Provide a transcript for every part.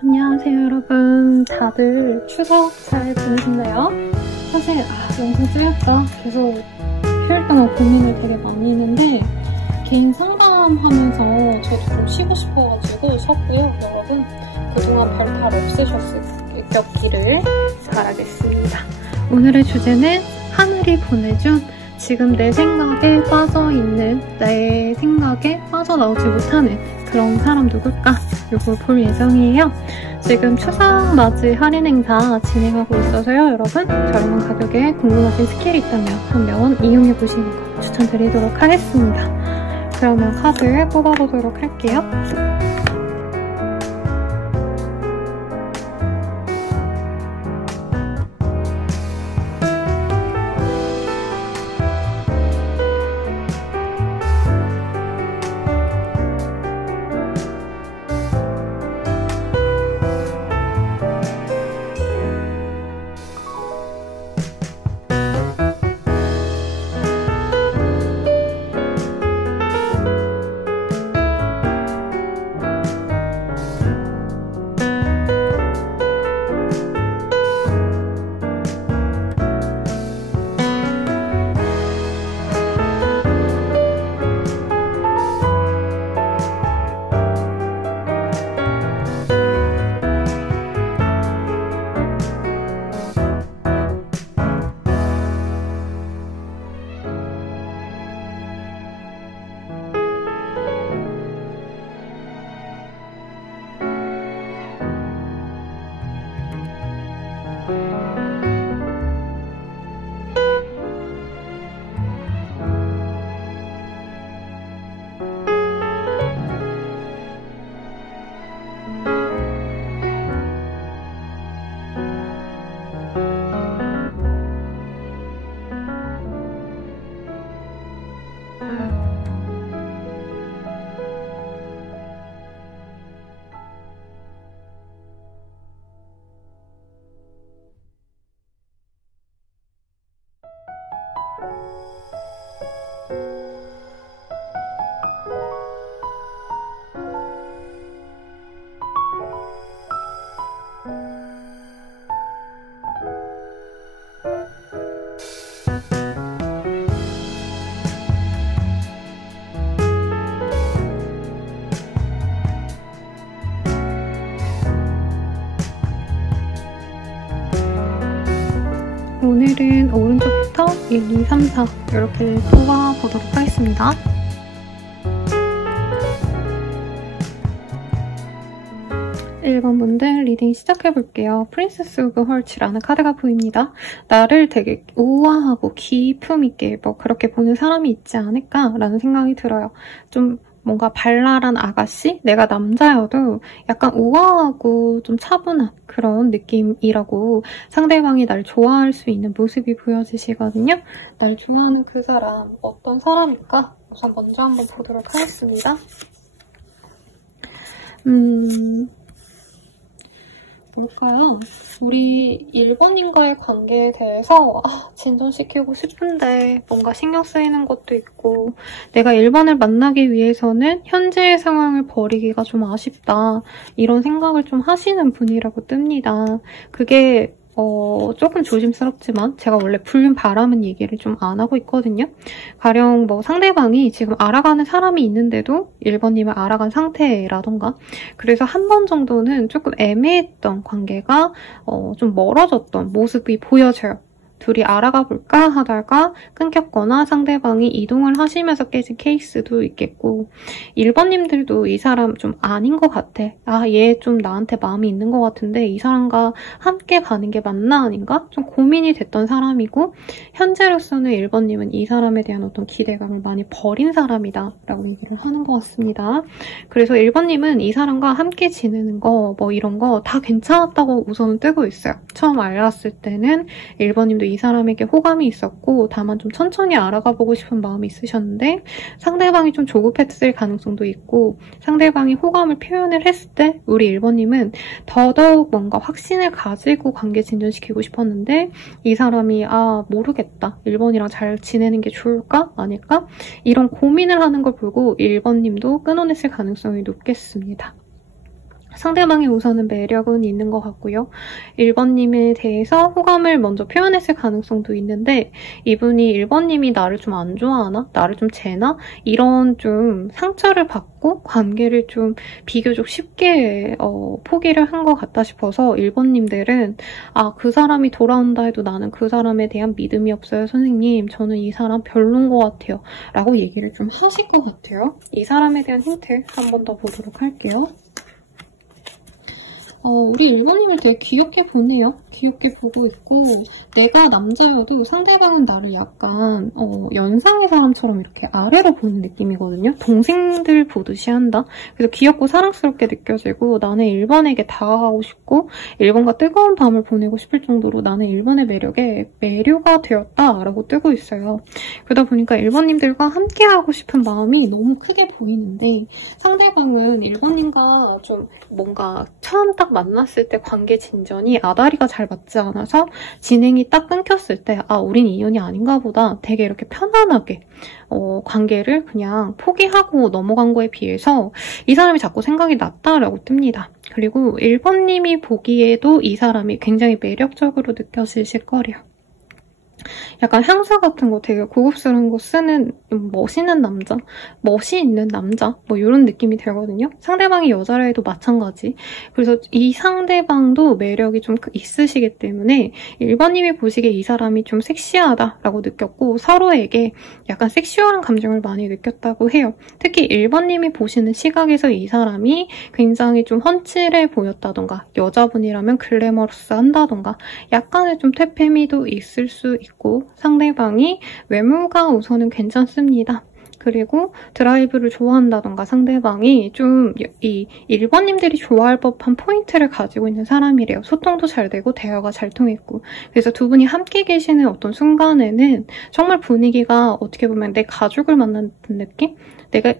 안녕하세요 여러분. 다들 추석 잘 보내셨나요? 사실 영상 찍을까 계속 휴일 동안 고민을 되게 많이 했는데 개인 상담하면서 저도 좀 쉬고 싶어가지고 쉬었고요. 여러분 그동안 별탈 없으셨기를 바라겠습니다. 오늘의 주제는 하늘이 보내준 지금 내 생각에 빠져있는, 내 생각에 빠져나오지 못하는 그런 사람 누굴까? 이걸 볼 예정이에요. 지금 추석 맞이 할인 행사 진행하고 있어서요. 여러분 저렴한 가격에 궁금하신 스킬이 있다면 한 번 이용해보시는 거 추천드리도록 하겠습니다. 그러면 카드 뽑아보도록 할게요. 오늘은 오른쪽부터 1, 2, 3, 4 이렇게 뽑아보도록 하겠습니다. (1번) 분들 리딩 시작해볼게요. 프린세스 오브 헐츠라는 카드가 보입니다. 나를 되게 우아하고 기품있게 그렇게 보는 사람이 있지 않을까라는 생각이 들어요. 좀 뭔가 발랄한 아가씨? 내가 남자여도 약간 우아하고 좀 차분한 그런 느낌이라고 상대방이 날 좋아할 수 있는 모습이 보여지시거든요. 날 좋아하는 그 사람 어떤 사람일까? 우선 먼저 한번 보도록 하겠습니다. 뭘까요? 우리 1번님과의 관계에 대해서 진전시키고 싶은데 뭔가 신경 쓰이는 것도 있고 내가 1번을 만나기 위해서는 현재의 상황을 버리기가 좀 아쉽다 이런 생각을 좀 하시는 분이라고 뜹니다. 그게 조금 조심스럽지만 제가 원래 불륜 바람은 얘기를 좀 안 하고 있거든요. 가령 상대방이 지금 알아가는 사람이 있는데도 1번님을 알아간 상태라던가 그래서 한 번 정도는 조금 애매했던 관계가 좀 멀어졌던 모습이 보여져요. 둘이 알아가 볼까 하다가 끊겼거나 상대방이 이동을 하시면서 깨진 케이스도 있겠고 1번님들도 이 사람 좀 아닌 것 같아. 얘 좀 나한테 마음이 있는 것 같은데 이 사람과 함께 가는 게 맞나 아닌가? 좀 고민이 됐던 사람이고 현재로서는 1번님은 이 사람에 대한 어떤 기대감을 많이 버린 사람이다 라고 얘기를 하는 것 같습니다. 그래서 1번님은 이 사람과 함께 지내는 거 이런 거 다 괜찮았다고 우선은 뜨고 있어요. 처음 알았을 때는 1번님도 이 사람에게 호감이 있었고 다만 좀 천천히 알아가 보고 싶은 마음이 있으셨는데 상대방이 좀 조급했을 가능성도 있고 상대방이 호감을 표현을 했을 때 우리 1번님은 더더욱 뭔가 확신을 가지고 관계 진전시키고 싶었는데 이 사람이 모르겠다. 1번이랑 잘 지내는 게 좋을까? 아닐까? 이런 고민을 하는 걸 보고 1번님도 끊어냈을 가능성이 높겠습니다. 상대방의 우선은 매력은 있는 것 같고요. 1번님에 대해서 호감을 먼저 표현했을 가능성도 있는데 이분이 1번님이 나를 좀 안 좋아하나? 나를 좀 재나? 이런 좀 상처를 받고 관계를 좀 비교적 쉽게 포기를 한 것 같다 싶어서 1번님들은 그 사람이 돌아온다 해도 나는 그 사람에 대한 믿음이 없어요. 선생님, 저는 이 사람 별론 것 같아요. 라고 얘기를 좀 하실 것 같아요. 이 사람에 대한 힌트 한 번 더 보도록 할게요. 우리 1번님을 되게 귀엽게 보네요. 귀엽게 보고 있고 내가 남자여도 상대방은 나를 약간 연상의 사람처럼 이렇게 아래로 보는 느낌이거든요. 동생들 보듯이 한다. 그래서 귀엽고 사랑스럽게 느껴지고 나는 1번에게 다가가고 싶고 1번과 뜨거운 밤을 보내고 싶을 정도로 나는 1번의 매력에 매료가 되었다라고 뜨고 있어요. 그러다 보니까 1번님들과 함께하고 싶은 마음이 너무 크게 보이는데 상대방은 1번님과 좀 뭔가 처음 딱 만났을 때 관계 진전이 아다리가 잘 맞지 않아서 진행이 딱 끊겼을 때 우린 인연이 아닌가 보다 되게 이렇게 편안하게 관계를 그냥 포기하고 넘어간 거에 비해서 이 사람이 자꾸 생각이 났다라고 뜹니다. 그리고 1번님이 보기에도 이 사람이 굉장히 매력적으로 느껴지실 거래요. 약간 향수 같은 거 되게 고급스러운 거 쓰는 멋있는 남자, 멋이 있는 남자 뭐 이런 느낌이 들거든요. 상대방이 여자라 해도 마찬가지. 그래서 이 상대방도 매력이 좀 있으시기 때문에 1번님이 보시기에 이 사람이 좀 섹시하다라고 느꼈고 서로에게 약간 섹슈얼한 감정을 많이 느꼈다고 해요. 특히 1번님이 보시는 시각에서 이 사람이 굉장히 좀 훤칠해 보였다던가 여자분이라면 글래머러스한다던가 약간의 좀 퇴폐미도 있을 수 있고 상대방이 외모가 우선은 괜찮습니다. 그리고 드라이브를 좋아한다던가 상대방이 좀 이 1번님들이 좋아할 법한 포인트를 가지고 있는 사람이래요. 소통도 잘 되고 대화가 잘 통했고 그래서 두 분이 함께 계시는 어떤 순간에는 정말 분위기가 어떻게 보면 내 가족을 만난 느낌? 내가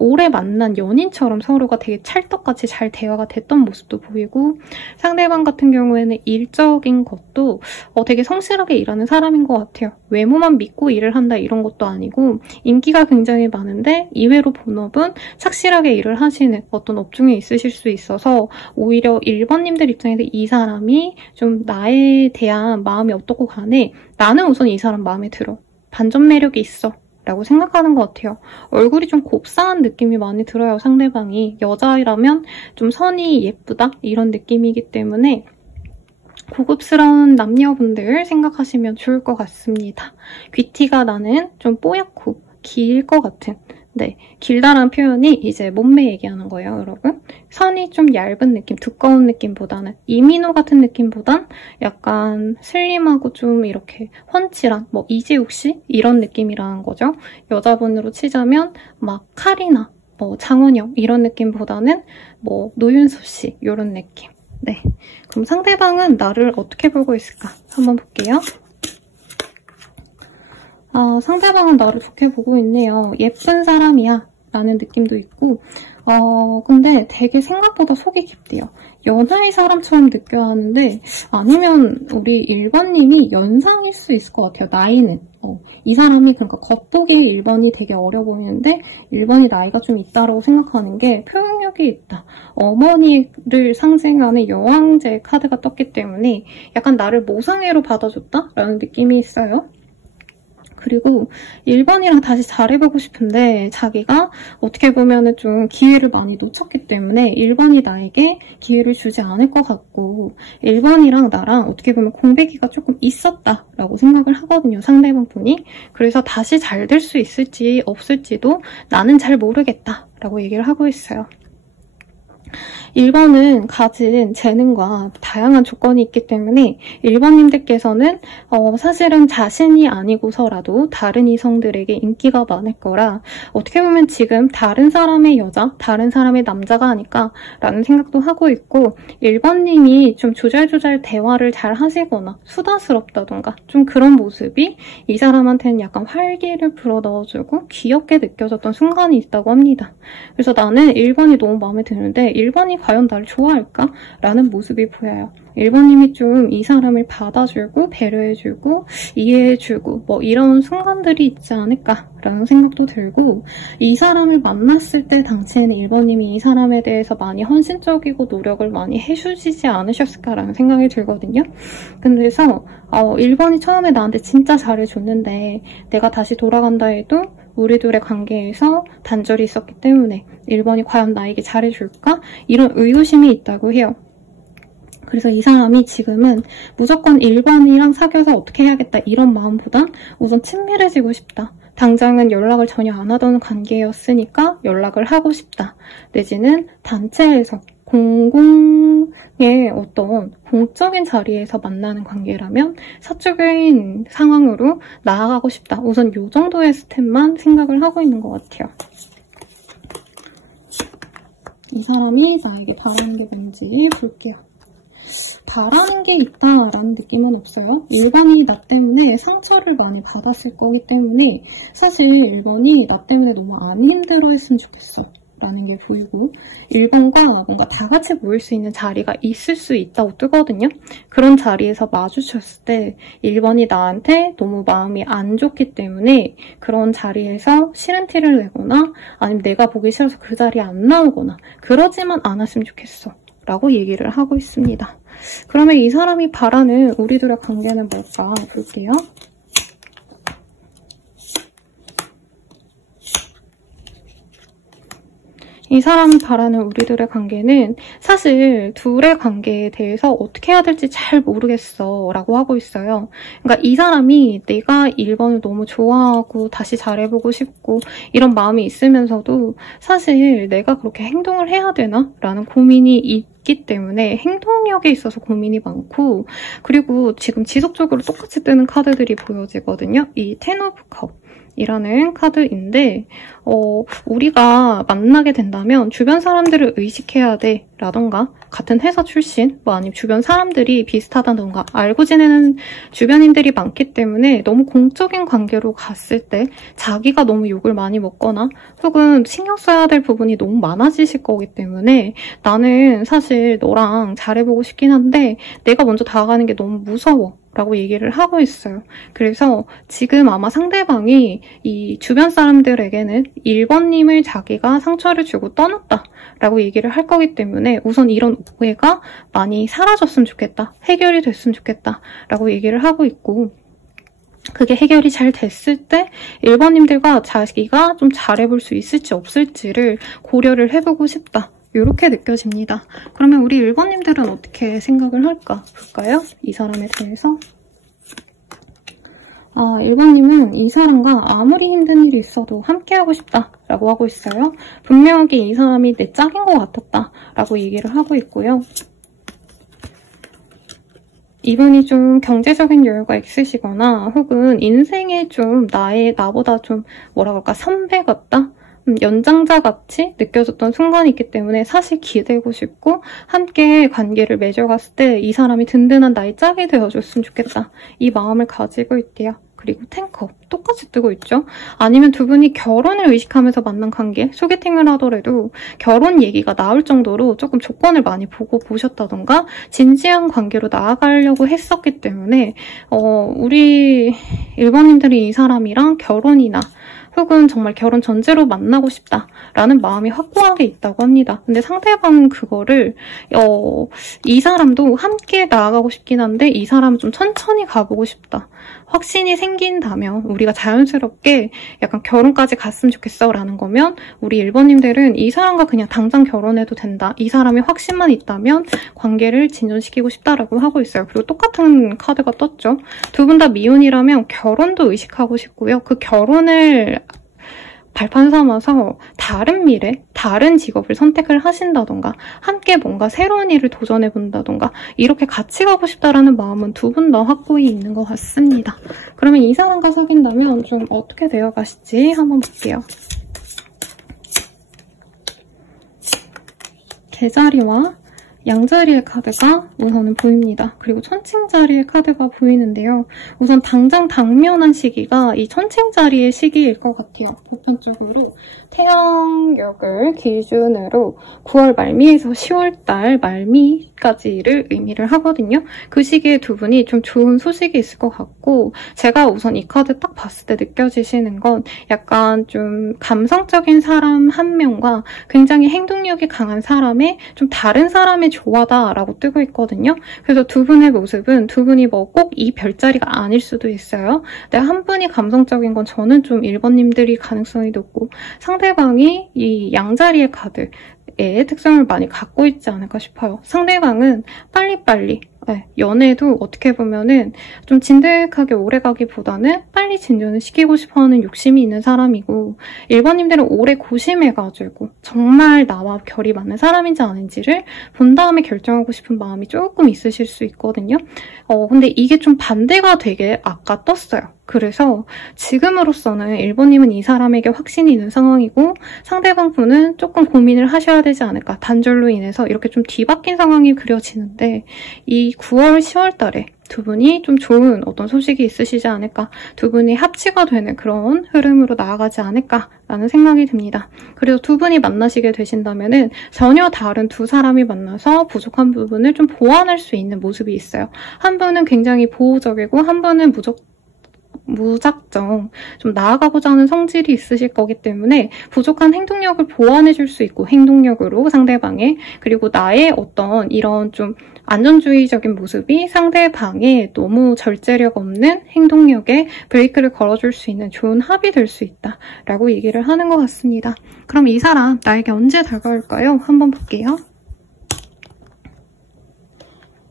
오래 만난 연인처럼 서로가 되게 찰떡같이 잘 대화가 됐던 모습도 보이고 상대방 같은 경우에는 일적인 것도 되게 성실하게 일하는 사람인 것 같아요. 외모만 믿고 일을 한다 이런 것도 아니고 인기가 굉장히 많은데 이외로 본업은 착실하게 일을 하시는 어떤 업종에 있으실 수 있어서 오히려 1번님들 입장에서 이 사람이 좀 나에 대한 마음이 어떻고 간에 나는 우선 이 사람 마음에 들어. 반전 매력이 있어. 라고 생각하는 것 같아요. 얼굴이 좀 곱상한 느낌이 많이 들어요, 상대방이. 여자라면 좀 선이 예쁘다? 이런 느낌이기 때문에 고급스러운 남녀분들 생각하시면 좋을 것 같습니다. 귀티가 나는 좀 뽀얗고 길 것 같은 네, 길다란 표현이 이제 몸매 얘기하는 거예요, 여러분. 선이 좀 얇은 느낌, 두꺼운 느낌보다는 이민호 같은 느낌보단 약간 슬림하고 좀 이렇게 훤칠한 뭐 이재욱 씨? 이런 느낌이라는 거죠. 여자분으로 치자면 막 카리나, 뭐 장원영 이런 느낌보다는 뭐 노윤수 씨 이런 느낌. 네, 그럼 상대방은 나를 어떻게 보고 있을까? 한번 볼게요. 상대방은 나를 좋게 보고 있네요. 예쁜 사람이야 라는 느낌도 있고 근데 되게 생각보다 속이 깊대요. 연하의 사람처럼 느껴야 하는데 아니면 우리 1번님이 연상일 수 있을 것 같아요. 나이는. 이 사람이 그러니까 겉보기에 1번이 되게 어려 보이는데 1번이 나이가 좀 있다라고 생각하는 게 표현력이 있다. 어머니를 상징하는 여왕제 카드가 떴기 때문에 약간 나를 모성애로 받아줬다라는 느낌이 있어요. 그리고 1번이랑 다시 잘해보고 싶은데 자기가 어떻게 보면은 좀 기회를 많이 놓쳤기 때문에 1번이 나에게 기회를 주지 않을 것 같고 1번이랑 나랑 어떻게 보면 공백기가 조금 있었다라고 생각을 하거든요, 상대방 분이. 그래서 다시 잘 될 수 있을지 없을지도 나는 잘 모르겠다라고 얘기를 하고 있어요. 1번은 가진 재능과 다양한 조건이 있기 때문에 1번님들께서는 사실은 자신이 아니고서라도 다른 이성들에게 인기가 많을 거라 어떻게 보면 지금 다른 사람의 여자, 다른 사람의 남자가 아닐까 라는 생각도 하고 있고 1번님이 좀 조잘조잘 대화를 잘 하시거나 수다스럽다던가 좀 그런 모습이 이 사람한테는 약간 활기를 불어넣어주고 귀엽게 느껴졌던 순간이 있다고 합니다. 그래서 나는 1번이 너무 마음에 드는데 1번이 과연 나를 좋아할까? 라는 모습이 보여요. 1번님이 좀 이 사람을 받아주고 배려해주고 이해해주고 뭐 이런 순간들이 있지 않을까라는 생각도 들고 이 사람을 만났을 때 당시에는 1번님이 이 사람에 대해서 많이 헌신적이고 노력을 많이 해주시지 않으셨을까라는 생각이 들거든요. 그래서 1번이 처음에 나한테 진짜 잘해줬는데 내가 다시 돌아간다 해도 우리 둘의 관계에서 단절이 있었기 때문에 1번이 과연 나에게 잘해줄까? 이런 의구심이 있다고 해요. 그래서 이 사람이 지금은 무조건 1번이랑 사귀어서 어떻게 해야겠다 이런 마음보다 우선 친밀해지고 싶다. 당장은 연락을 전혀 안 하던 관계였으니까 연락을 하고 싶다. 내지는 단체에서 공공의 어떤 공적인 자리에서 만나는 관계라면 사적인 상황으로 나아가고 싶다. 우선 이 정도의 스텝만 생각을 하고 있는 것 같아요. 이 사람이 나에게 바라는 게 뭔지 볼게요. 바라는 게 있다라는 느낌은 없어요. 1번이 나 때문에 상처를 많이 받았을 거기 때문에 사실 1번이 나 때문에 너무 안 힘들어했으면 좋겠어요. 라는 게 보이고 1번과 뭔가 다 같이 모일 수 있는 자리가 있을 수 있다고 뜨거든요. 그런 자리에서 마주쳤을 때 1번이 나한테 너무 마음이 안 좋기 때문에 그런 자리에서 싫은 티를 내거나 아니면 내가 보기 싫어서 그 자리에 안 나오거나 그러지만 않았으면 좋겠어 라고 얘기를 하고 있습니다. 그러면 이 사람이 바라는 우리 둘의 관계는 뭘까 볼게요. 이 사람이 바라는 우리들의 관계는 사실 둘의 관계에 대해서 어떻게 해야 될지 잘 모르겠어 라고 하고 있어요. 그러니까 이 사람이 내가 1번을 너무 좋아하고 다시 잘해보고 싶고 이런 마음이 있으면서도 사실 내가 그렇게 행동을 해야 되나? 라는 고민이 있기 때문에 행동력에 있어서 고민이 많고 그리고 지금 지속적으로 똑같이 뜨는 카드들이 보여지거든요. 이 텐 오브 컵. 이라는 카드인데 우리가 만나게 된다면 주변 사람들을 의식해야 돼 라던가 같은 회사 출신 뭐 아니면 주변 사람들이 비슷하다던가 알고 지내는 주변인들이 많기 때문에 너무 공적인 관계로 갔을 때 자기가 너무 욕을 많이 먹거나 혹은 신경 써야 될 부분이 너무 많아지실 거기 때문에 나는 사실 너랑 잘해보고 싶긴 한데 내가 먼저 다가가는 게 너무 무서워 라고 얘기를 하고 있어요. 그래서 지금 아마 상대방이 이 주변 사람들에게는 1번님을 자기가 상처를 주고 떠났다 라고 얘기를 할 거기 때문에 우선 이런 오해가 많이 사라졌으면 좋겠다. 해결이 됐으면 좋겠다 라고 얘기를 하고 있고 그게 해결이 잘 됐을 때 1번님들과 자기가 좀 잘해볼 수 있을지 없을지를 고려를 해보고 싶다. 이렇게 느껴집니다. 그러면 우리 1번님들은 어떻게 생각을 할까 볼까요? 이 사람에 대해서. 1번님은 이 사람과 아무리 힘든 일이 있어도 함께하고 싶다라고 하고 있어요. 분명하게 이 사람이 내 짝인 것 같았다라고 얘기를 하고 있고요. 이분이 좀 경제적인 여유가 있으시거나 혹은 인생에 좀 나보다 좀 뭐라 그럴까 선배 같다? 연장자같이 느껴졌던 순간이 있기 때문에 사실 기대고 싶고 함께 관계를 맺어갔을 때 이 사람이 든든한 나의 짝이 되어줬으면 좋겠다. 이 마음을 가지고 있대요. 그리고 텐컵 똑같이 뜨고 있죠. 아니면 두 분이 결혼을 의식하면서 만난 관계, 소개팅을 하더라도 결혼 얘기가 나올 정도로 조금 조건을 많이 보고 보셨다던가 진지한 관계로 나아가려고 했었기 때문에 우리 1번님들이 이 사람이랑 결혼이나 혹은 정말 결혼 전제로 만나고 싶다라는 마음이 확고하게 있다고 합니다. 근데 상대방은 그거를 이 사람도 함께 나아가고 싶긴 한데 이 사람은 좀 천천히 가보고 싶다. 확신이 생긴다면 우리가 자연스럽게 약간 결혼까지 갔으면 좋겠어 라는 거면 우리 1번님들은 이 사람과 그냥 당장 결혼해도 된다. 이 사람의 확신만 있다면 관계를 진전시키고 싶다라고 하고 있어요. 그리고 똑같은 카드가 떴죠. 두 분 다 미혼이라면 결혼도 의식하고 싶고요. 그 결혼을 발판 삼아서 다른 미래, 다른 직업을 선택을 하신다던가 함께 뭔가 새로운 일을 도전해본다던가 이렇게 같이 가고 싶다라는 마음은 두 분 다 확고히 있는 것 같습니다. 그러면 이 사람과 사귄다면 좀 어떻게 되어가실지 한번 볼게요. 개자리와 양자리의 카드가 우선은 보입니다. 그리고 천칭자리의 카드가 보이는데요. 우선 당장 당면한 시기가 이 천칭자리의 시기일 것 같아요. 보편적으로 태양력을 기준으로 9월 말미에서 10월달 말미까지를 의미를 하거든요. 그 시기에 두 분이 좀 좋은 소식이 있을 것 같고 제가 우선 이 카드 딱 봤을 때 느껴지시는 건 약간 좀 감성적인 사람 한 명과 굉장히 행동력이 강한 사람의 좀 다른 사람의 조화다라고 뜨고 있거든요. 그래서 두 분의 모습은 두 분이 뭐 꼭 이 별자리가 아닐 수도 있어요. 근데 한 분이 감성적인 건 저는 좀 1번님들이 가능성이 높고 상대방이 이 양자리의 카드의 특성을 많이 갖고 있지 않을까 싶어요. 상대방은 빨리빨리 연애도 어떻게 보면은 좀 진득하게 오래가기보다는 빨리 진전을 시키고 싶어하는 욕심이 있는 사람이고 1번님들은 오래 고심해가지고 정말 나와 결이 맞는 사람인지 아닌지를 본 다음에 결정하고 싶은 마음이 조금 있으실 수 있거든요. 근데 이게 좀 반대가 되게 아까 떴어요. 그래서 지금으로서는 1번님은 이 사람에게 확신이 있는 상황이고 상대방 분은 조금 고민을 하셔야 되지 않을까. 단절로 인해서 이렇게 좀 뒤바뀐 상황이 그려지는데 이 9월, 10월 달에 두 분이 좀 좋은 어떤 소식이 있으시지 않을까. 두 분이 합치가 되는 그런 흐름으로 나아가지 않을까라는 생각이 듭니다. 그래서 두 분이 만나시게 되신다면은 전혀 다른 두 사람이 만나서 부족한 부분을 좀 보완할 수 있는 모습이 있어요. 한 분은 굉장히 보호적이고 한 분은 무작정 좀 나아가고자 하는 성질이 있으실 거기 때문에 부족한 행동력을 보완해줄 수 있고 행동력으로 상대방의 그리고 나의 어떤 이런 좀 안전주의적인 모습이 상대방의 너무 절제력 없는 행동력에 브레이크를 걸어줄 수 있는 좋은 합이 될 수 있다라고 얘기를 하는 것 같습니다. 그럼 이 사람 나에게 언제 다가올까요? 한번 볼게요.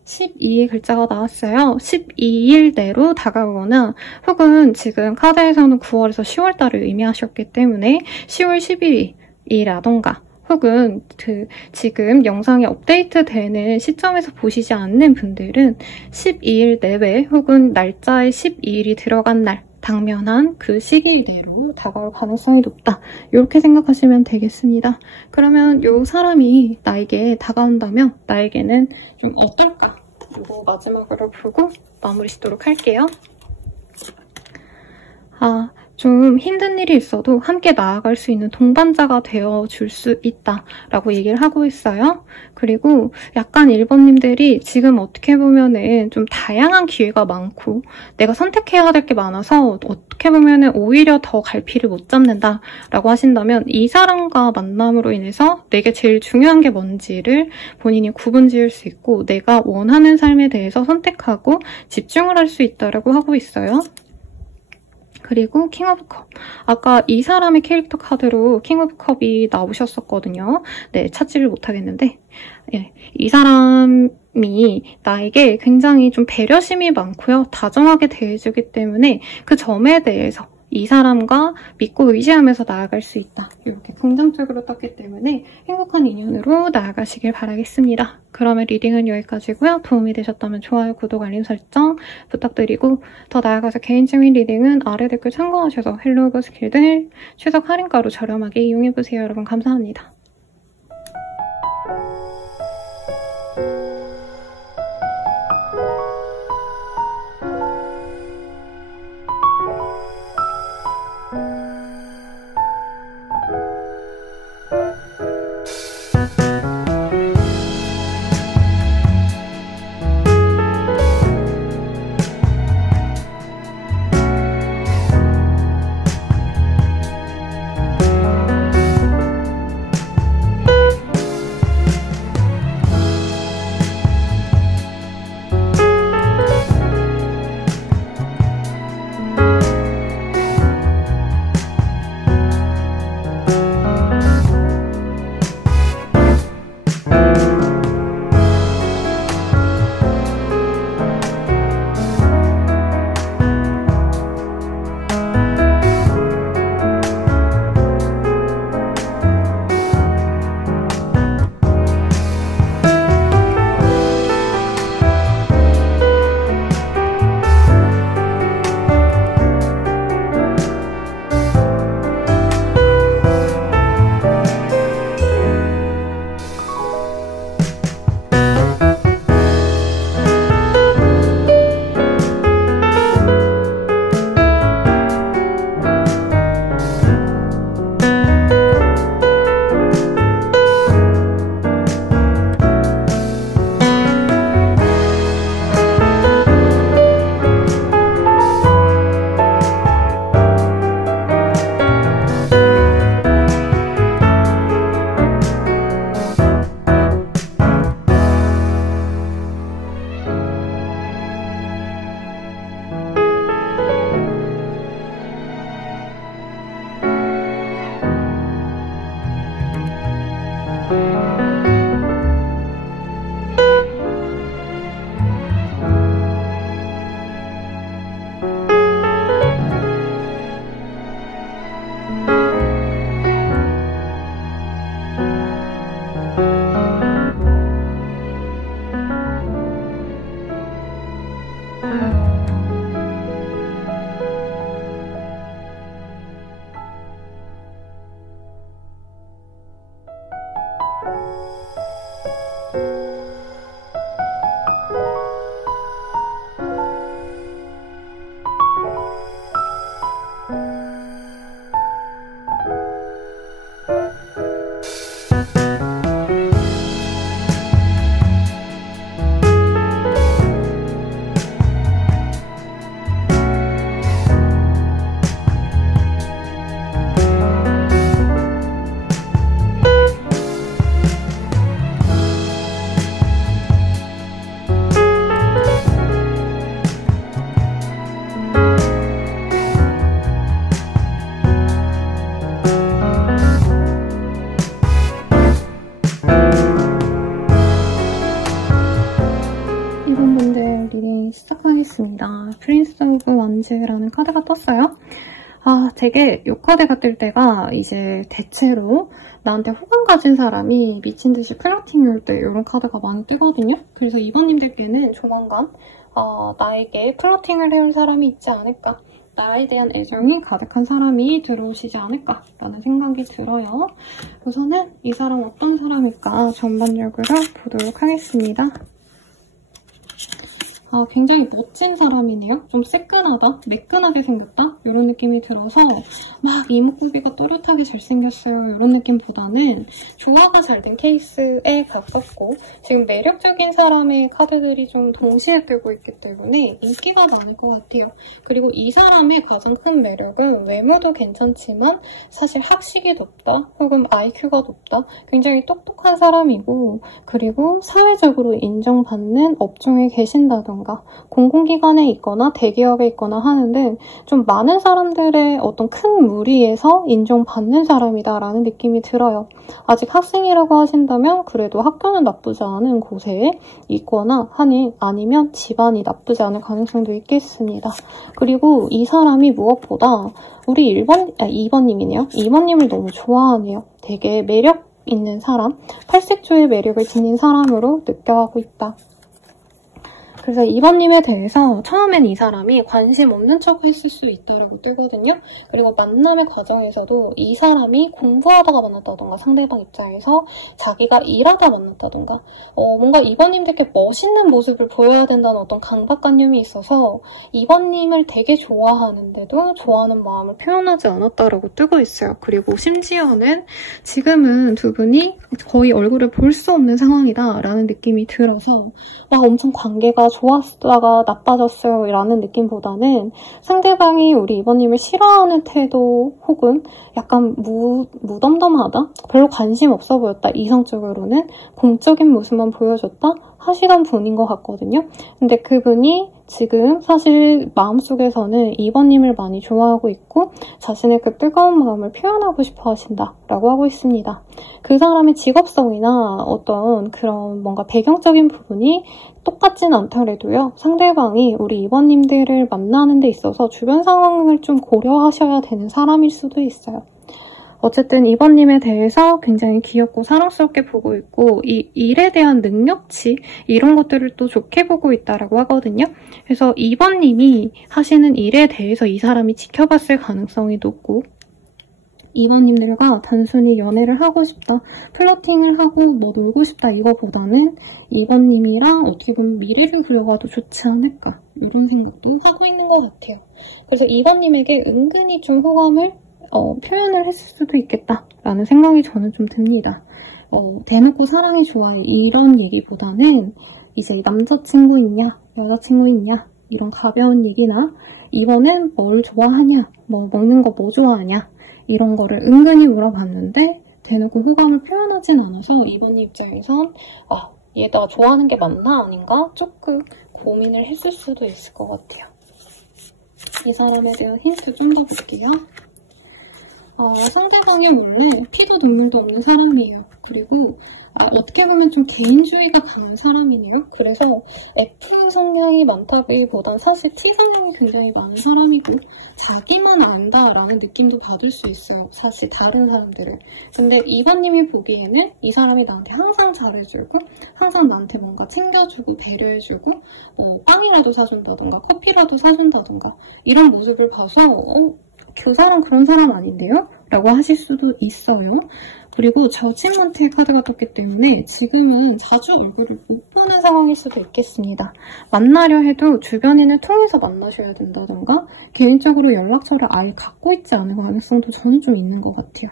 12의 글자가 나왔어요. 12일 내로 다가오거나 혹은 지금 카드에서는 9월에서 10월달을 의미하셨기 때문에 10월 11일이라던가 혹은 지금 영상이 업데이트되는 시점에서 보시지 않는 분들은 12일 내외 혹은 날짜에 12일이 들어간 날 당면한 그 시기 내로 다가올 가능성이 높다. 이렇게 생각하시면 되겠습니다. 그러면 이 사람이 나에게 다가온다면 나에게는 좀 어떨까? 이거 마지막으로 보고 마무리 짓도록 할게요. 좀 힘든 일이 있어도 함께 나아갈 수 있는 동반자가 되어줄 수 있다라고 얘기를 하고 있어요. 그리고 약간 1번님들이 지금 어떻게 보면은 좀 다양한 기회가 많고 내가 선택해야 될 게 많아서 어떻게 보면은 오히려 더 갈피를 못 잡는다라고 하신다면 이 사람과 만남으로 인해서 내게 제일 중요한 게 뭔지를 본인이 구분 지을 수 있고 내가 원하는 삶에 대해서 선택하고 집중을 할 수 있다라고 하고 있어요. 그리고 킹 오브 컵. 아까 이 사람의 캐릭터 카드로 킹 오브 컵이 나오셨었거든요. 네, 찾지를 못하겠는데 이 사람이 나에게 굉장히 좀 배려심이 많고요. 다정하게 대해주기 때문에 그 점에 대해서 이 사람과 믿고 의지하면서 나아갈 수 있다. 이렇게 긍정적으로 떴기 때문에 행복한 인연으로 나아가시길 바라겠습니다. 그러면 리딩은 여기까지고요. 도움이 되셨다면 좋아요, 구독, 알림 설정 부탁드리고 더 나아가서 개인적인 리딩은 아래 댓글 참고하셔서 헬로우 스킬들 최적 할인가로 저렴하게 이용해보세요. 여러분 감사합니다. 프린스 오브 완즈라는 카드가 떴어요. 되게 이 카드가 뜰 때가 이제 대체로 나한테 호감 가진 사람이 미친 듯이 플러팅을 때 이런 카드가 많이 뜨거든요. 그래서 이번님들께는 조만간 나에게 플러팅을 해올 사람이 있지 않을까, 나에 대한 애정이 가득한 사람이 들어오시지 않을까라는 생각이 들어요. 우선은 이 사람 어떤 사람일까 전반적으로 보도록 하겠습니다. 굉장히 멋진 사람이네요. 좀 새끈하다, 매끈하게 생겼다 이런 느낌이 들어서 막 이목구비가 또렷하게 잘생겼어요 이런 느낌보다는 조화가 잘 된 케이스에 가깝고 지금 매력적인 사람의 카드들이 좀 동시에 뜨고 있기 때문에 인기가 많을 것 같아요. 그리고 이 사람의 가장 큰 매력은 외모도 괜찮지만 사실 학식이 높다 혹은 IQ가 높다, 굉장히 똑똑한 사람이고, 그리고 사회적으로 인정받는 업종에 계신다던가 공공기관에 있거나 대기업에 있거나 하는데 좀 많은 사람들의 어떤 큰 무리에서 인정받는 사람이다라는 느낌이 들어요. 아직 학생이라고 하신다면 그래도 학교는 나쁘지 않은 곳에 있거나 하니, 아니면 집안이 나쁘지 않을 가능성도 있겠습니다. 그리고 이 사람이 무엇보다 우리 2번님이네요. 2번님을 너무 좋아하네요. 되게 매력 있는 사람, 팔색조의 매력을 지닌 사람으로 느껴가고 있다. 그래서 2번님에 대해서 처음엔 이 사람이 관심 없는 척 했을 수 있다고 뜨거든요. 그리고 만남의 과정에서도 이 사람이 공부하다가 만났다던가 상대방 입장에서 자기가 일하다 만났다던가 뭔가 2번님들께 멋있는 모습을 보여야 된다는 어떤 강박관념이 있어서 2번님을 되게 좋아하는데도 좋아하는 마음을 표현하지 않았다라고 뜨고 있어요. 그리고 심지어는 지금은 두 분이 거의 얼굴을 볼 수 없는 상황이다라는 느낌이 들어서 막 엄청 관계가 좋았다가 나빠졌어요 라는 느낌보다는 상대방이 우리 이번님을 싫어하는 태도 혹은 약간 무덤덤하다? 별로 관심 없어 보였다. 이성적으로는 공적인 모습만 보여줬다? 하시던 분인 것 같거든요. 근데 그분이 지금 사실 마음속에서는 2번님을 많이 좋아하고 있고 자신의 그 뜨거운 마음을 표현하고 싶어 하신다라고 하고 있습니다. 그 사람의 직업성이나 어떤 그런 뭔가 배경적인 부분이 똑같진 않더라도요. 상대방이 우리 2번님들을 만나는 데 있어서 주변 상황을 좀 고려하셔야 되는 사람일 수도 있어요. 어쨌든 2번님에 대해서 굉장히 귀엽고 사랑스럽게 보고 있고 이 일에 대한 능력치 이런 것들을 또 좋게 보고 있다라고 하거든요. 그래서 2번님이 하시는 일에 대해서 이 사람이 지켜봤을 가능성이 높고 2번님들과 단순히 연애를 하고 싶다, 플러팅을 하고 뭐 놀고 싶다 이거보다는 2번님이랑 어떻게 보면 미래를 그려가도 좋지 않을까 이런 생각도 하고 있는 것 같아요. 그래서 2번님에게 은근히 좀 호감을 표현을 했을 수도 있겠다라는 생각이 저는 좀 듭니다. 대놓고 사랑이 좋아요 이런 얘기보다는 이제 남자친구 있냐, 여자친구 있냐 이런 가벼운 얘기나 이번엔 뭘 좋아하냐, 뭐 먹는 거 뭐 좋아하냐 이런 거를 은근히 물어봤는데 대놓고 호감을 표현하진 않아서 이번님 입장에선 얘 나 좋아하는 게 맞나 아닌가 조금 고민을 했을 수도 있을 것 같아요. 이 사람에 대한 힌트 좀 더 볼게요. 상대방이 원래 피도 눈물도 없는 사람이에요. 그리고 어떻게 보면 좀 개인주의가 강한 사람이네요. 그래서 F 성향이 많다기보단 사실 T 성향이 굉장히 많은 사람이고 자기만 안다라는 느낌도 받을 수 있어요. 사실 다른 사람들을. 근데 2번님이 보기에는 이 사람이 나한테 항상 잘해주고 항상 나한테 뭔가 챙겨주고 배려해주고 뭐 빵이라도 사준다던가 커피라도 사준다던가 이런 모습을 봐서 그 사람 그런 사람 아닌데요? 라고 하실 수도 있어요. 그리고 저친먼트의 카드가 떴기 때문에 지금은 자주 얼굴을 못 보는 상황일 수도 있겠습니다. 만나려 해도 주변인을 통해서 만나셔야 된다던가 개인적으로 연락처를 아예 갖고 있지 않을 가능성도 저는 좀 있는 것 같아요.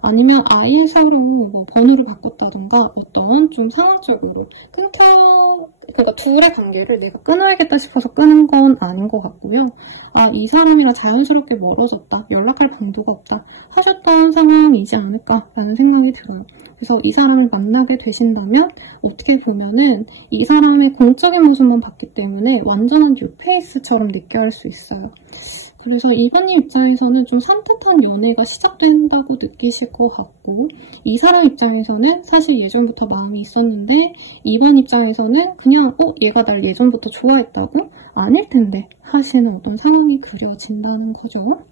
아니면 아예 서로 뭐 번호를 바꿨다던가 어떤 좀 상황적으로 그러니까 둘의 관계를 내가 끊어야겠다 싶어서 끊은 건 아닌 것 같고요. 이 사람이랑 자연스럽게 멀어졌다, 연락할 방도가 없다 하셨던 상황이지 않을까라는 생각이 들어요. 그래서 이 사람을 만나게 되신다면 어떻게 보면은 이 사람의 공적인 모습만 봤기 때문에 완전한 뉴페이스처럼 느껴할 수 있어요. 그래서 2번님 입장에서는 좀 산뜻한 연애가 시작된다고 느끼실 것 같고 이 사람 입장에서는 사실 예전부터 마음이 있었는데 2번 입장에서는 그냥 얘가 날 예전부터 좋아했다고? 아닐 텐데 하시는 어떤 상황이 그려진다는 거죠.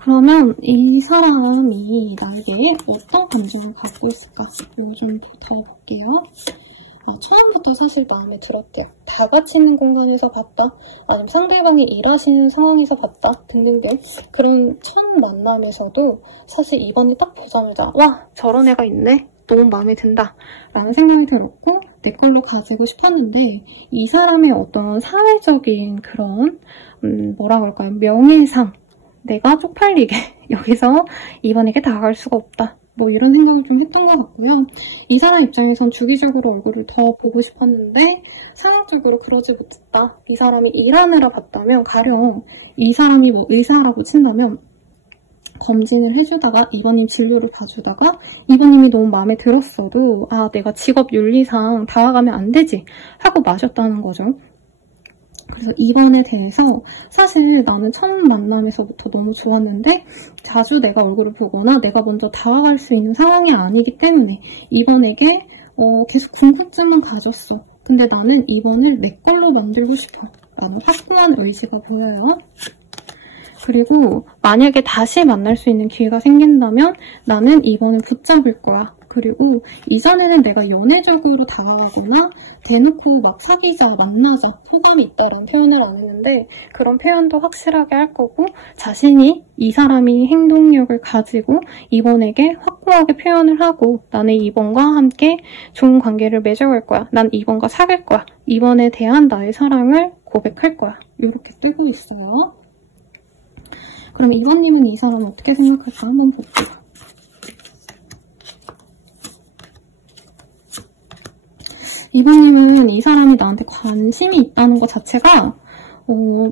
그러면 이 사람이 나에게 어떤 감정을 갖고 있을까? 이거 좀 더 볼게요. 처음부터 사실 마음에 들었대요. 다 같이 있는 공간에서 봤다, 아니면 상대방이 일하시는 상황에서 봤다 등등등 그런 첫 만남에서도 사실 2번이 딱 보자마자 와, 저런 애가 있네, 너무 마음에 든다 라는 생각이 들었고 내 걸로 가지고 싶었는데 이 사람의 어떤 사회적인 그런 뭐라 그럴까요? 명예상, 내가 쪽팔리게 여기서 2번에게 다가갈 수가 없다, 뭐 이런 생각을 좀 했던 것 같고요. 이 사람 입장에선 주기적으로 얼굴을 더 보고 싶었는데 상황적으로 그러지 못했다. 이 사람이 일하느라 봤다면, 가령 이 사람이 뭐 의사라고 친다면 검진을 해주다가 2번님 진료를 봐주다가 2번님이 너무 마음에 들었어도 내가 직업 윤리상 다가가면 안 되지 하고 마셨다는 거죠. 그래서 2번에 대해서 사실 나는 첫 만남에서부터 너무 좋았는데 자주 내가 얼굴을 보거나 내가 먼저 다가갈 수 있는 상황이 아니기 때문에 2번에게 계속 궁금증만 가졌어. 근데 나는 2번을 내 걸로 만들고 싶어 라는 확고한 의지가 보여요. 그리고 만약에 다시 만날 수 있는 기회가 생긴다면 나는 2번을 붙잡을 거야. 그리고 이전에는 내가 연애적으로 다가가거나 대놓고 막 사귀자, 만나자, 호감이 있다라는 표현을 안 했는데 그런 표현도 확실하게 할 거고 자신이 이 사람이 행동력을 가지고 2번에게 확고하게 표현을 하고 나는 2번과 함께 좋은 관계를 맺어갈 거야. 난 2번과 사귈 거야. 2번에 대한 나의 사랑을 고백할 거야. 이렇게 뜨고 있어요. 그럼 2번님은 이 사람 어떻게 생각할까 한번 볼게요. 2번님은 이 사람이 나한테 관심이 있다는 것 자체가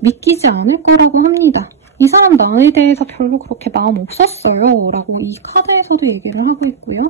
믿기지 않을 거라고 합니다. 이 사람 나에 대해서 별로 그렇게 마음 없었어요 라고 이 카드에서도 얘기를 하고 있고요.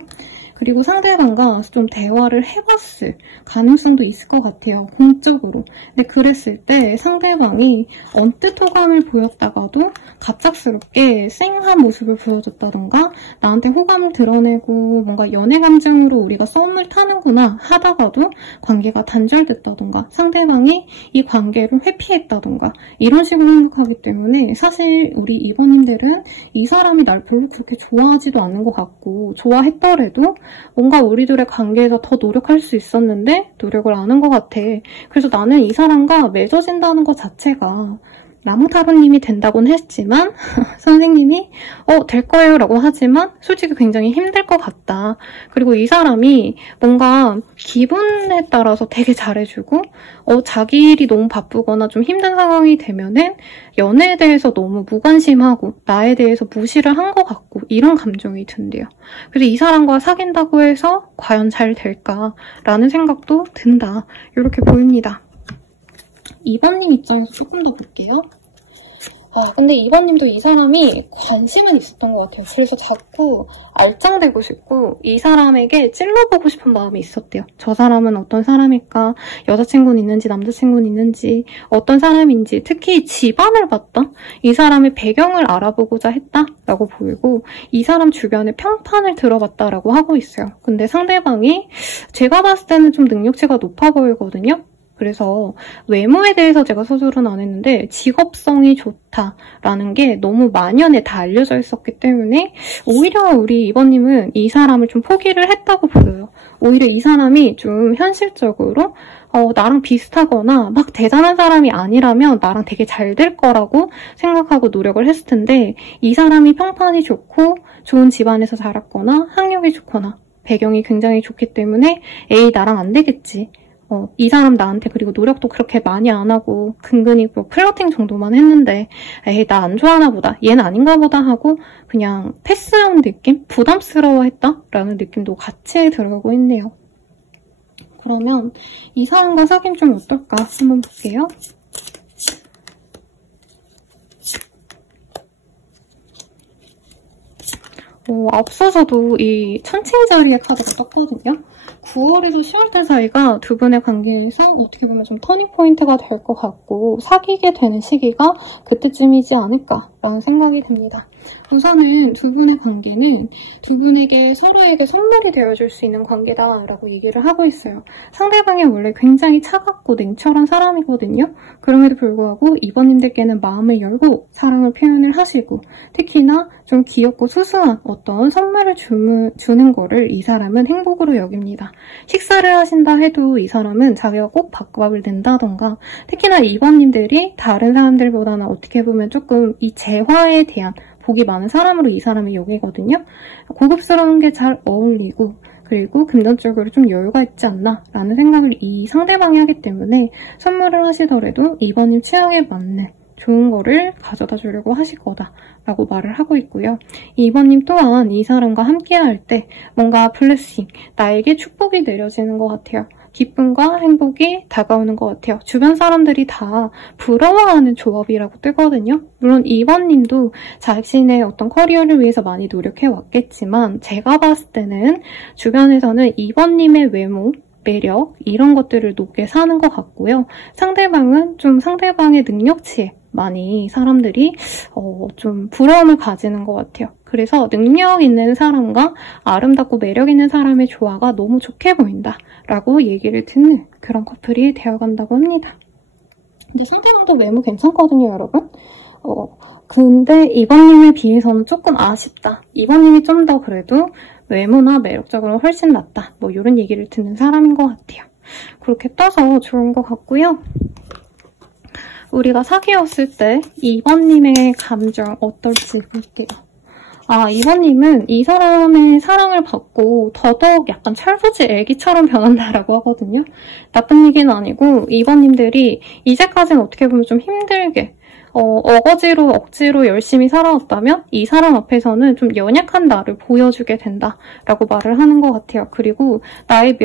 그리고 상대방과 좀 대화를 해봤을 가능성도 있을 것 같아요. 공적으로. 근데 그랬을 때 상대방이 언뜻 호감을 보였다가도 갑작스럽게 쌩한 모습을 보여줬다던가 나한테 호감을 드러내고 뭔가 연애 감정으로 우리가 썸을 타는구나 하다가도 관계가 단절됐다던가 상대방이 이 관계를 회피했다던가 이런 식으로 생각하기 때문에 사실 우리 2번님들은 이 사람이 날 별로 그렇게 좋아하지도 않는 것 같고 좋아했더라도 뭔가 우리들의 관계에서 더 노력할 수 있었는데 노력을 안 한 것 같아. 그래서 나는 이 사람과 맺어진다는 것 자체가 나무타로님이 된다고는 했지만 선생님이 될 거예요 라고 하지만 솔직히 굉장히 힘들 것 같다. 그리고 이 사람이 뭔가 기분에 따라서 되게 잘해주고 자기 일이 너무 바쁘거나 좀 힘든 상황이 되면은 연애에 대해서 너무 무관심하고 나에 대해서 무시를 한 것 같고 이런 감정이 든대요. 그래서 이 사람과 사귄다고 해서 과연 잘 될까라는 생각도 든다. 이렇게 보입니다. 2번님 입장에서 조금 더 볼게요. 근데 이번님도 이 사람이 관심은 있었던 것 같아요. 그래서 자꾸 알짱대고 싶고 이 사람에게 찔러보고 싶은 마음이 있었대요. 저 사람은 어떤 사람일까? 여자친구는 있는지 남자친구는 있는지 어떤 사람인지 특히 집안을 봤다? 이 사람의 배경을 알아보고자 했다라고 보이고 이 사람 주변에 평판을 들어봤다라고 하고 있어요. 근데 상대방이 제가 봤을 때는 좀 능력치가 높아 보이거든요. 그래서 외모에 대해서 제가 서술은 안 했는데 직업성이 좋다라는 게 너무 만연에 다 알려져 있었기 때문에 오히려 우리 이번님은 이 사람을 좀 포기를 했다고 보여요. 오히려 이 사람이 좀 현실적으로 나랑 비슷하거나 막 대단한 사람이 아니라면 나랑 되게 잘 될 거라고 생각하고 노력을 했을 텐데 이 사람이 평판이 좋고 좋은 집안에서 자랐거나 학력이 좋거나 배경이 굉장히 좋기 때문에 에이 나랑 안 되겠지. 이 사람 나한테 그리고 노력도 그렇게 많이 안 하고 근근히 뭐 플러팅 정도만 했는데 에이 나 안 좋아하나 보다 얘는 아닌가 보다 하고 그냥 패스한 느낌? 부담스러워했다라는 느낌도 같이 들어가고 있네요. 그러면 이 사람과 사귀면 좀 어떨까 한번 볼게요. 앞서서도 이 천칭자리의 카드가 떴거든요. 9월에서 10월달 사이가 두 분의 관계에서 어떻게 보면 좀 터닝포인트가 될 것 같고 사귀게 되는 시기가 그때쯤이지 않을까라는 생각이 듭니다. 우선은 두 분의 관계는 두 분에게 서로에게 선물이 되어줄 수 있는 관계다라고 얘기를 하고 있어요. 상대방이 원래 굉장히 차갑고 냉철한 사람이거든요. 그럼에도 불구하고 이번님들께는 마음을 열고 사랑을 표현을 하시고 특히나 좀 귀엽고 수수한 어떤 선물을 주는 거를 이 사람은 행복으로 여깁니다. 식사를 하신다 해도 이 사람은 자기가 꼭 밥값을 낸다던가 특히나 이번님들이 다른 사람들보다는 어떻게 보면 조금 이 재화에 대한 복이 많은 사람으로 이 사람을 여기거든요. 고급스러운 게 잘 어울리고 그리고 금전적으로 좀 여유가 있지 않나 라는 생각을 이 상대방이 하기 때문에 선물을 하시더라도 이번님 취향에 맞는 좋은 거를 가져다 주려고 하실 거다라고 말을 하고 있고요. 이번님 또한 이 사람과 함께할 때 뭔가 블레싱, 나에게 축복이 내려지는 것 같아요. 기쁨과 행복이 다가오는 것 같아요. 주변 사람들이 다 부러워하는 조합이라고 뜨거든요. 물론 이번님도 자신의 어떤 커리어를 위해서 많이 노력해왔겠지만 제가 봤을 때는 주변에서는 이번님의 외모, 매력 이런 것들을 높게 사는 것 같고요. 상대방은 좀 상대방의 능력치에 많이 사람들이 좀 부러움을 가지는 것 같아요. 그래서 능력 있는 사람과 아름답고 매력 있는 사람의 조화가 너무 좋게 보인다라고 얘기를 듣는 그런 커플이 되어간다고 합니다. 근데 상대방도 외모 괜찮거든요, 여러분. 근데 이번님에 비해서는 조금 아쉽다. 이번님이 좀 더 그래도 외모나 매력적으로 훨씬 낫다. 뭐 이런 얘기를 듣는 사람인 것 같아요. 그렇게 떠서 좋은 것 같고요. 우리가 사귀었을 때 이번님의 감정 어떨지 볼게요. 이번님은 이 사람의 사랑을 받고 더더욱 약간 철부지 애기처럼 변한다라고 하거든요. 나쁜 얘기는 아니고 이번님들이 이제까지는 어떻게 보면 좀 힘들게 어거지로 억지로 열심히 살아왔다면 이 사람 앞에서는 좀 연약한 나를 보여주게 된다라고 말을 하는 것 같아요. 그리고 나의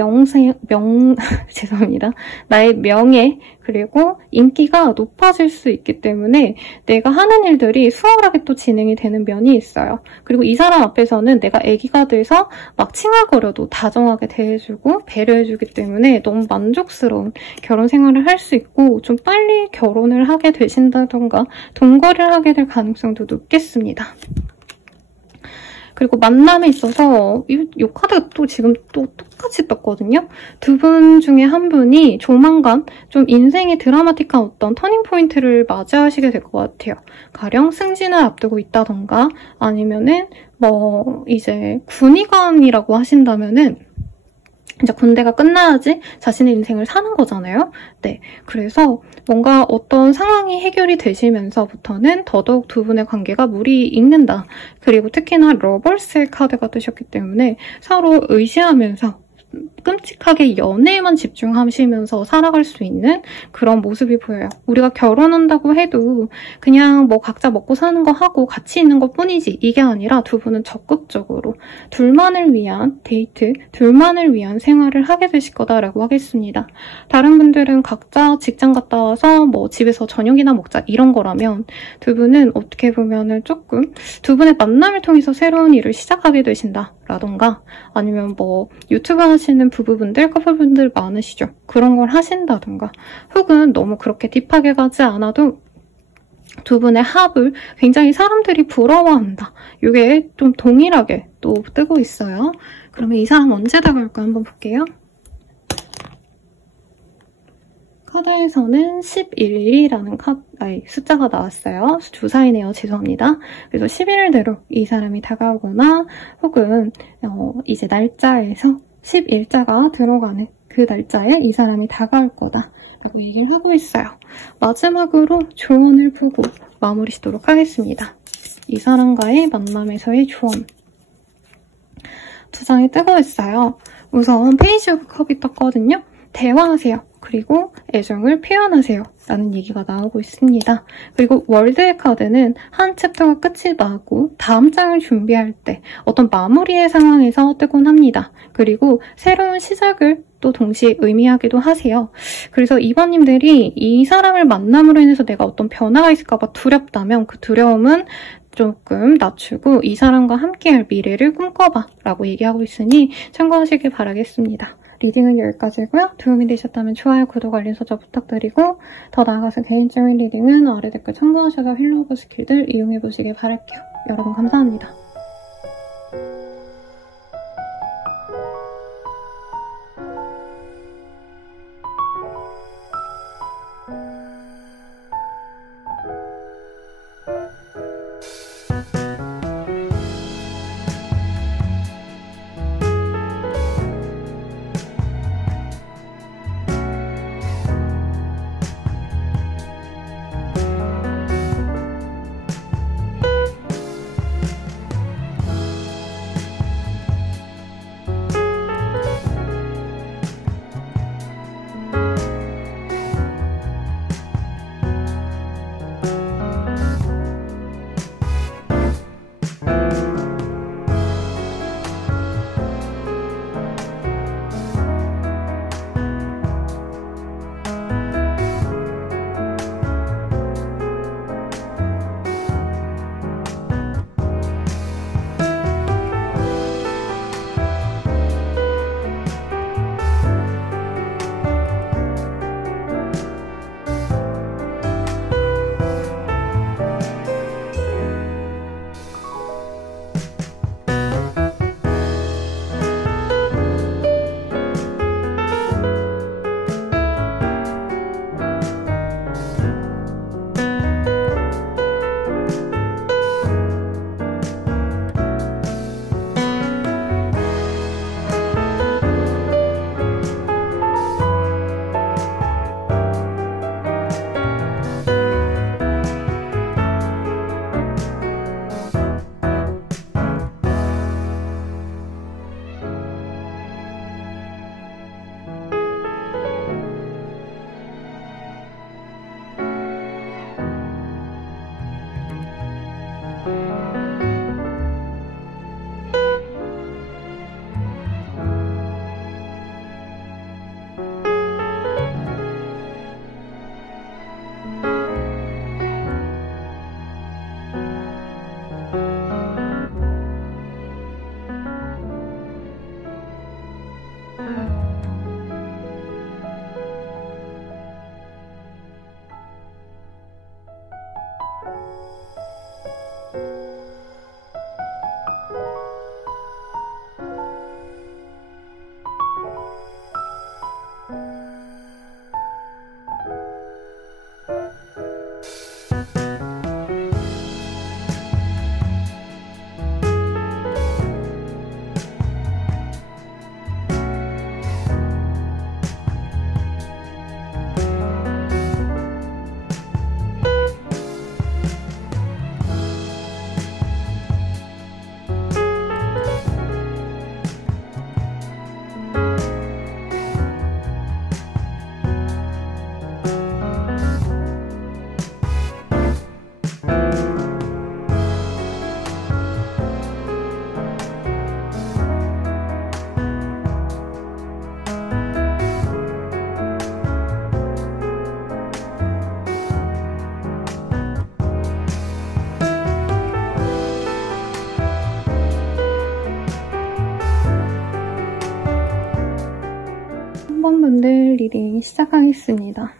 죄송합니다. 나의 명예 그리고 인기가 높아질 수 있기 때문에 내가 하는 일들이 수월하게 또 진행이 되는 면이 있어요. 그리고 이 사람 앞에서는 내가 애기가 돼서 막 칭얼거려도 다정하게 대해주고 배려해주기 때문에 너무 만족스러운 결혼 생활을 할 수 있고 좀 빨리 결혼을 하게 되신다던가 동거를 하게 될 가능성도 높겠습니다. 그리고 만남에 있어서 이 카드가 또 지금 또 똑같이 떴거든요. 두 분 중에 한 분이 조만간 좀 인생의 드라마틱한 어떤 터닝포인트를 맞이하시게 될 것 같아요. 가령 승진을 앞두고 있다던가 아니면은 뭐 이제 군의관이라고 하신다면은 이제 군대가 끝나야지 자신의 인생을 사는 거잖아요. 네, 그래서 뭔가 어떤 상황이 해결이 되시면서부터는 더더욱 두 분의 관계가 물이 익는다. 그리고 특히나 러버스의 카드가 뜨셨기 때문에 서로 의지하면서 끔찍하게 연애에만 집중하시면서 살아갈 수 있는 그런 모습이 보여요. 우리가 결혼한다고 해도 그냥 뭐 각자 먹고 사는 거 하고 같이 있는 것 뿐이지, 이게 아니라 두 분은 적극적으로 둘만을 위한 데이트, 둘만을 위한 생활을 하게 되실 거다라고 하겠습니다. 다른 분들은 각자 직장 갔다 와서 뭐 집에서 저녁이나 먹자 이런 거라면, 두 분은 어떻게 보면은 조금 두 분의 만남을 통해서 새로운 일을 시작하게 되신다 라던가, 아니면 뭐 유튜브 하시는 부부분들, 커플분들 많으시죠? 그런 걸 하신다던가, 혹은 너무 그렇게 딥하게 가지 않아도 두 분의 합을 굉장히 사람들이 부러워한다. 이게 좀 동일하게 또 뜨고 있어요. 그러면 이 사람 언제 다가올까 한번 볼게요. 카드에서는 11이라는 숫자가 나왔어요. 주사이네요. 죄송합니다. 그래서 11일대로 이 사람이 다가오거나, 혹은 이제 날짜에서 11자가 들어가는 그 날짜에 이 사람이 다가올 거다 라고 얘기를 하고 있어요. 마지막으로 조언을 보고 마무리 짓도록 하겠습니다. 이 사람과의 만남에서의 조언. 두 장이 뜨고 있어요. 우선 페이지 오브 컵이 떴거든요. 대화하세요. 그리고 애정을 표현하세요 라는 얘기가 나오고 있습니다. 그리고 월드의 카드는 한 챕터가 끝이 나고 다음 장을 준비할 때 어떤 마무리의 상황에서 뜨곤 합니다. 그리고 새로운 시작을 또 동시에 의미하기도 하세요. 그래서 이번님들이 이 사람을 만남으로 인해서 내가 어떤 변화가 있을까봐 두렵다면, 그 두려움은 조금 낮추고 이 사람과 함께할 미래를 꿈꿔봐 라고 얘기하고 있으니 참고하시길 바라겠습니다. 리딩은 여기까지고요. 도움이 되셨다면 좋아요, 구독, 알림 설정 부탁드리고, 더 나아가서 개인적인 리딩은 아래 댓글 참고하셔서 힐러오브 스킬들 이용해보시길 바랄게요. 여러분 감사합니다. 리딩 시작하겠습니다.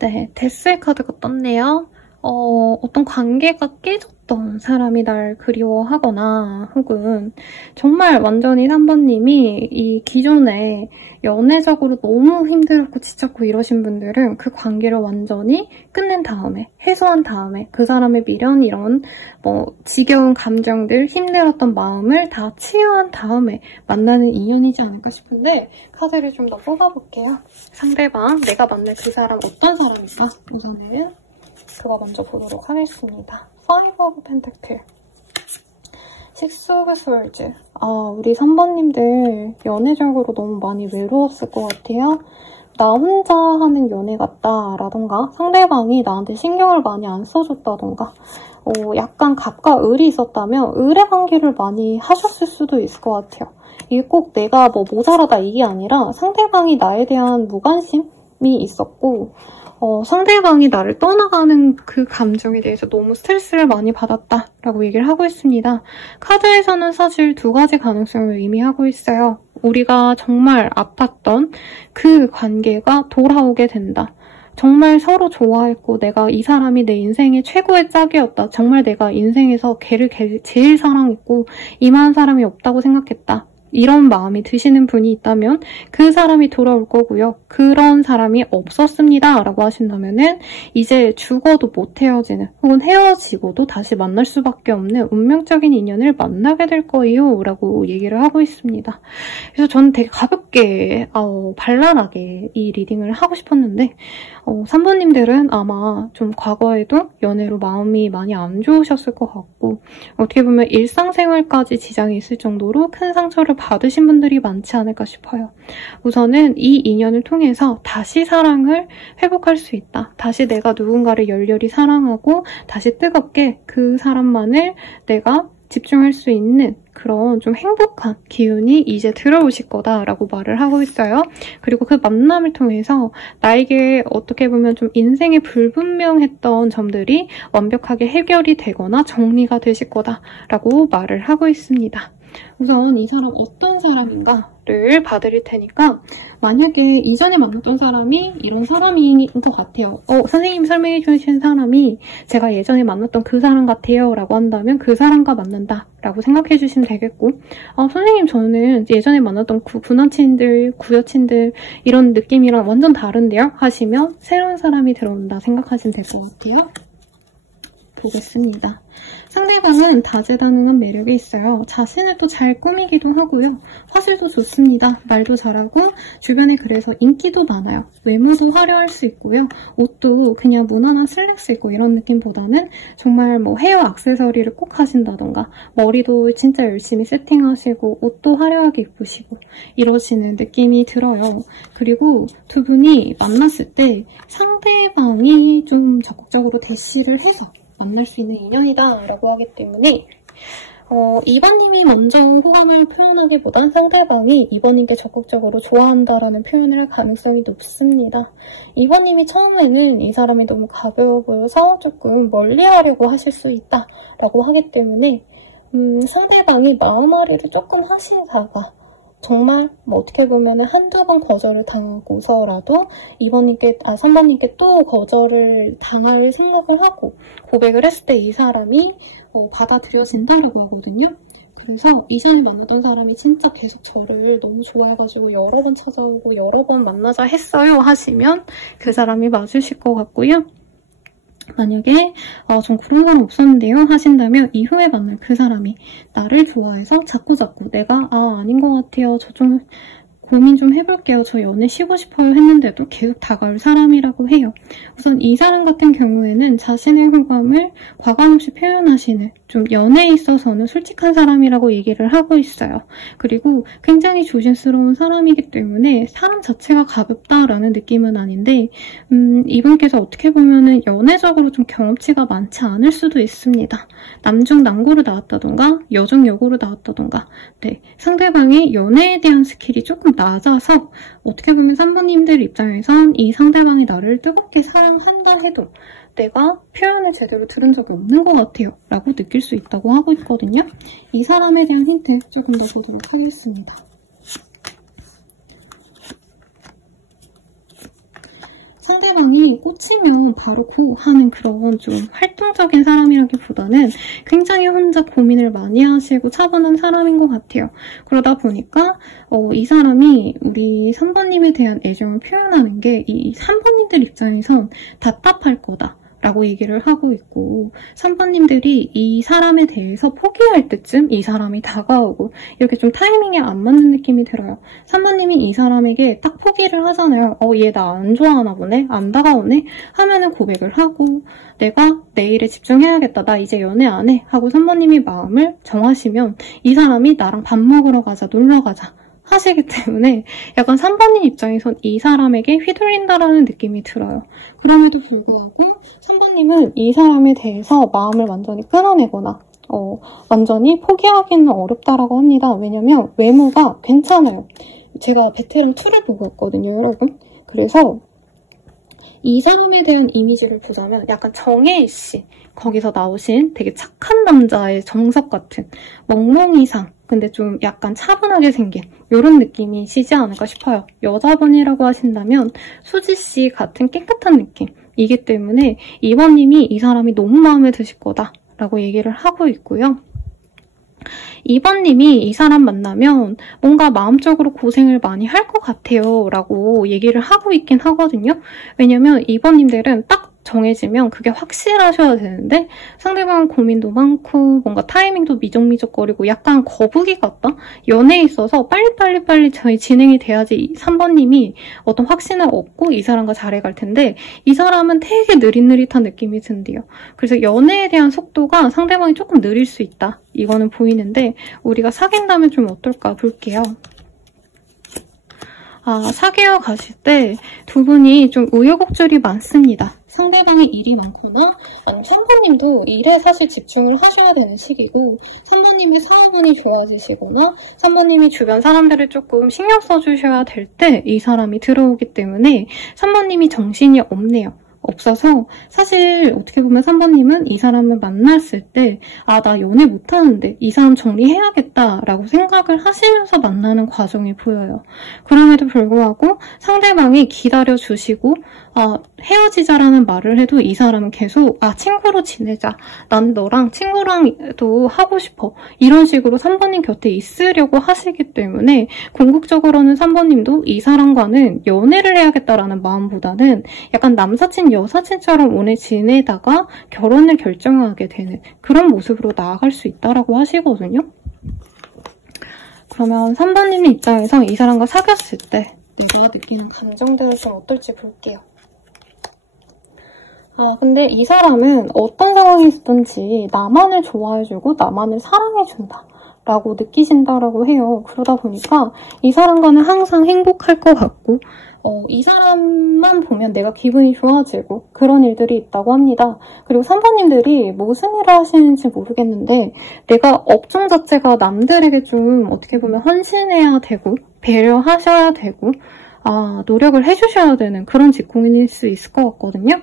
네, 데스의 카드가 떴네요. 어떤 관계가 깨졌던 사람이 날 그리워하거나 혹은 정말 완전히 3번님이 이 기존에 연애적으로 너무 힘들었고 지쳤고 이러신 분들은 그 관계를 완전히 끝낸 다음에 해소한 다음에 그 사람의 미련 이런 지겨운 감정들 힘들었던 마음을 다 치유한 다음에 만나는 인연이지 않을까 싶은데 카드를 좀 더 뽑아볼게요. 상대방 내가 만날 그 사람 어떤 사람일까? 우선은 그거 먼저 보도록 하겠습니다. 5 of Pentacle, 6 of Swords. 우리 3번님들 연애적으로 너무 많이 외로웠을 것 같아요. 나 혼자 하는 연애 같다라던가 상대방이 나한테 신경을 많이 안 써줬다던가 약간 갑과 을이 있었다면 을의 관계를 많이 하셨을 수도 있을 것 같아요. 이게 꼭 내가 모자라다 이게 아니라 상대방이 나에 대한 무관심이 있었고 상대방이 나를 떠나가는 그 감정에 대해서 너무 스트레스를 많이 받았다라고 얘기를 하고 있습니다. 카드에서는 사실 두 가지 가능성을 의미하고 있어요. 우리가 정말 아팠던 그 관계가 돌아오게 된다. 정말 서로 좋아했고 내가 이 사람이 내 인생의 최고의 짝이었다. 정말 내가 인생에서 걔를 제일 사랑했고 이만한 사람이 없다고 생각했다. 이런 마음이 드시는 분이 있다면 그 사람이 돌아올 거고요. 그런 사람이 없었습니다 라고 하신다면은 이제 죽어도 못 헤어지는 혹은 헤어지고도 다시 만날 수밖에 없는 운명적인 인연을 만나게 될 거예요 라고 얘기를 하고 있습니다. 그래서 저는 되게 가볍게 발랄하게 이 리딩을 하고 싶었는데 3번님들은 아마 좀 과거에도 연애로 마음이 많이 안 좋으셨을 것 같고 어떻게 보면 일상생활까지 지장이 있을 정도로 큰 상처를 받으신 분들이 많지 않을까 싶어요. 우선은 이 인연을 통해서 다시 사랑을 회복할 수 있다. 다시 내가 누군가를 열렬히 사랑하고 다시 뜨겁게 그 사람만을 내가 집중할 수 있는 그런 좀 행복한 기운이 이제 들어오실 거다라고 말을 하고 있어요. 그리고 그 만남을 통해서 나에게 어떻게 보면 좀 인생의 불분명했던 점들이 완벽하게 해결이 되거나 정리가 되실 거다라고 말을 하고 있습니다. 우선 이 사람 어떤 사람인가를 봐드릴 테니까 만약에 이전에 만났던 사람이 이런 사람인 것 같아요. 선생님이 설명해 주신 사람이 제가 예전에 만났던 그 사람 같아요 라고 한다면 그 사람과 만난다 라고 생각해 주시면 되겠고 선생님 저는 예전에 만났던 구남친들, 구여친들 이런 느낌이랑 완전 다른데요? 하시면 새로운 사람이 들어온다 생각하시면 될 것 같아요. 보겠습니다. 상대방은 다재다능한 매력이 있어요. 자신을 또 잘 꾸미기도 하고요. 화술도 좋습니다. 말도 잘하고 주변에 그래서 인기도 많아요. 외모도 화려할 수 있고요. 옷도 그냥 무난한 슬랙스 입고 이런 느낌보다는 정말 헤어 액세서리를 꼭 하신다던가 머리도 진짜 열심히 세팅하시고 옷도 화려하게 입으시고 이러시는 느낌이 들어요. 그리고 두 분이 만났을 때 상대방이 좀 적극적으로 대시를 해서 만날 수 있는 인연이다 라고 하기 때문에 2번님이 먼저 호감을 표현하기보단 상대방이 2번님께 적극적으로 좋아한다라는 표현을 할 가능성이 높습니다. 2번님이 처음에는 이 사람이 너무 가벼워 보여서 조금 멀리하려고 하실 수 있다 라고 하기 때문에 상대방이 마음앓이를 조금 하시다가 정말 어떻게 보면 한두 번 거절을 당하고서라도 3번님께 또 거절을 당할 생각을 하고 고백을 했을 때 이 사람이 받아들여진다라고 하거든요. 그래서 이전에 만났던 사람이 진짜 계속 저를 너무 좋아해가지고 여러 번 찾아오고 여러 번 만나자 했어요 하시면 그 사람이 맞으실 것 같고요. 만약에 전 그런 사람 없었는데요 하신다면 이후에 만날 그 사람이 나를 좋아해서 자꾸 내가 아닌 것 같아요. 저 좀 고민 좀 해볼게요. 저 연애 쉬고 싶어요 했는데도 계속 다가올 사람이라고 해요. 우선 이 사람 같은 경우에는 자신의 호감을 과감없이 표현하시는 좀 연애에 있어서는 솔직한 사람이라고 얘기를 하고 있어요. 그리고 굉장히 조심스러운 사람이기 때문에 사람 자체가 가볍다라는 느낌은 아닌데 이분께서 어떻게 보면은 연애적으로 좀 경험치가 많지 않을 수도 있습니다. 남중 남고로 나왔다던가 여중 여고로 나왔다던가 네, 상대방의 연애에 대한 스킬이 조금 낮아서 어떻게 보면 3번님들 입장에선 이 상대방이 나를 뜨겁게 사랑한다 해도 내가 표현을 제대로 들은 적이 없는 것 같아요 라고 느낄 수 있다고 하고 있거든요. 이 사람에 대한 힌트 조금 더 보도록 하겠습니다. 상대방이 꽂히면 바로 고 하는 그런 좀 활동적인 사람이라기보다는 굉장히 혼자 고민을 많이 하시고 차분한 사람인 것 같아요. 그러다 보니까 이 사람이 우리 3번님에 대한 애정을 표현하는 게 이 3번님들 입장에선 답답할 거다 라고 얘기를 하고 있고 3번님들이 이 사람에 대해서 포기할 때쯤 이 사람이 다가오고 이렇게 좀 타이밍이 안 맞는 느낌이 들어요. 3번님이 이 사람에게 딱 포기를 하잖아요. 얘 나 안 좋아하나 보네? 안 다가오네? 하면은 고백을 하고 내가 내 일에 집중해야겠다. 나 이제 연애 안 해. 하고 3번님이 마음을 정하시면 이 사람이 나랑 밥 먹으러 가자, 놀러 가자. 하시기 때문에 약간 3번님 입장에선 이 사람에게 휘둘린다라는 느낌이 들어요. 그럼에도 불구하고 3번님은 이 사람에 대해서 마음을 완전히 끊어내거나 완전히 포기하기는 어렵다라고 합니다. 왜냐면 외모가 괜찮아요. 제가 베테랑 2를 보고 왔거든요, 여러분. 그래서 이 사람에 대한 이미지를 보자면 약간 정혜일 씨 거기서 나오신 되게 착한 남자의 정석 같은 멍멍이상 근데 좀 약간 차분하게 생긴 이런 느낌이시지 않을까 싶어요. 여자분이라고 하신다면 수지씨 같은 깨끗한 느낌이기 때문에 2번님이 이 사람이 너무 마음에 드실 거다라고 얘기를 하고 있고요. 2번님이 이 사람 만나면 뭔가 마음적으로 고생을 많이 할 것 같아요 라고 얘기를 하고 있긴 하거든요. 왜냐면 2번님들은 딱 정해지면 그게 확실하셔야 되는데 상대방 고민도 많고 뭔가 타이밍도 미적미적거리고 약간 거북이 같다? 연애에 있어서 빨리 저희 진행이 돼야지 3번님이 어떤 확신을 얻고 이 사람과 잘해갈 텐데 이 사람은 되게 느릿느릿한 느낌이 든대요. 그래서 연애에 대한 속도가 상대방이 조금 느릴 수 있다. 이거는 보이는데 우리가 사귄다면 좀 어떨까 볼게요. 사귀어 가실 때 두 분이 좀 우여곡절이 많습니다. 상대방이 일이 많거나 아니면 3번님도 일에 사실 집중을 하셔야 되는 시기고 3번님의 사업운이 좋아지시거나 3번님이 주변 사람들을 조금 신경 써주셔야 될 때 이 사람이 들어오기 때문에 3번님이 정신이 없어서 사실 어떻게 보면 3번님은 이 사람을 만났을 때 나 연애 못하는데 이 사람 정리해야겠다라고 생각을 하시면서 만나는 과정이 보여요. 그럼에도 불구하고 상대방이 기다려주시고 헤어지자라는 말을 해도 이 사람은 계속 친구로 지내자. 난 너랑 친구랑도 하고 싶어. 이런 식으로 3번님 곁에 있으려고 하시기 때문에 궁극적으로는 3번님도 이 사람과는 연애를 해야겠다라는 마음보다는 약간 남사친 여사친처럼 오래 지내다가 결혼을 결정하게 되는 그런 모습으로 나아갈 수 있다라고 하시거든요. 그러면 3번님 입장에서 이 사람과 사귀었을 때 내가 느끼는 감정들은 좀 어떨지 볼게요. 근데 이 사람은 어떤 상황이 있든지 나만을 좋아해주고 나만을 사랑해준다 라고 느끼신다라고 해요. 그러다 보니까 이 사람과는 항상 행복할 것 같고 이 사람만 보면 내가 기분이 좋아지고 그런 일들이 있다고 합니다. 그리고 3번님들이 무슨 일을 하시는지 모르겠는데 내가 업종 자체가 남들에게 좀 어떻게 보면 헌신해야 되고 배려하셔야 되고 노력을 해주셔야 되는 그런 직공인일 수 있을 것 같거든요.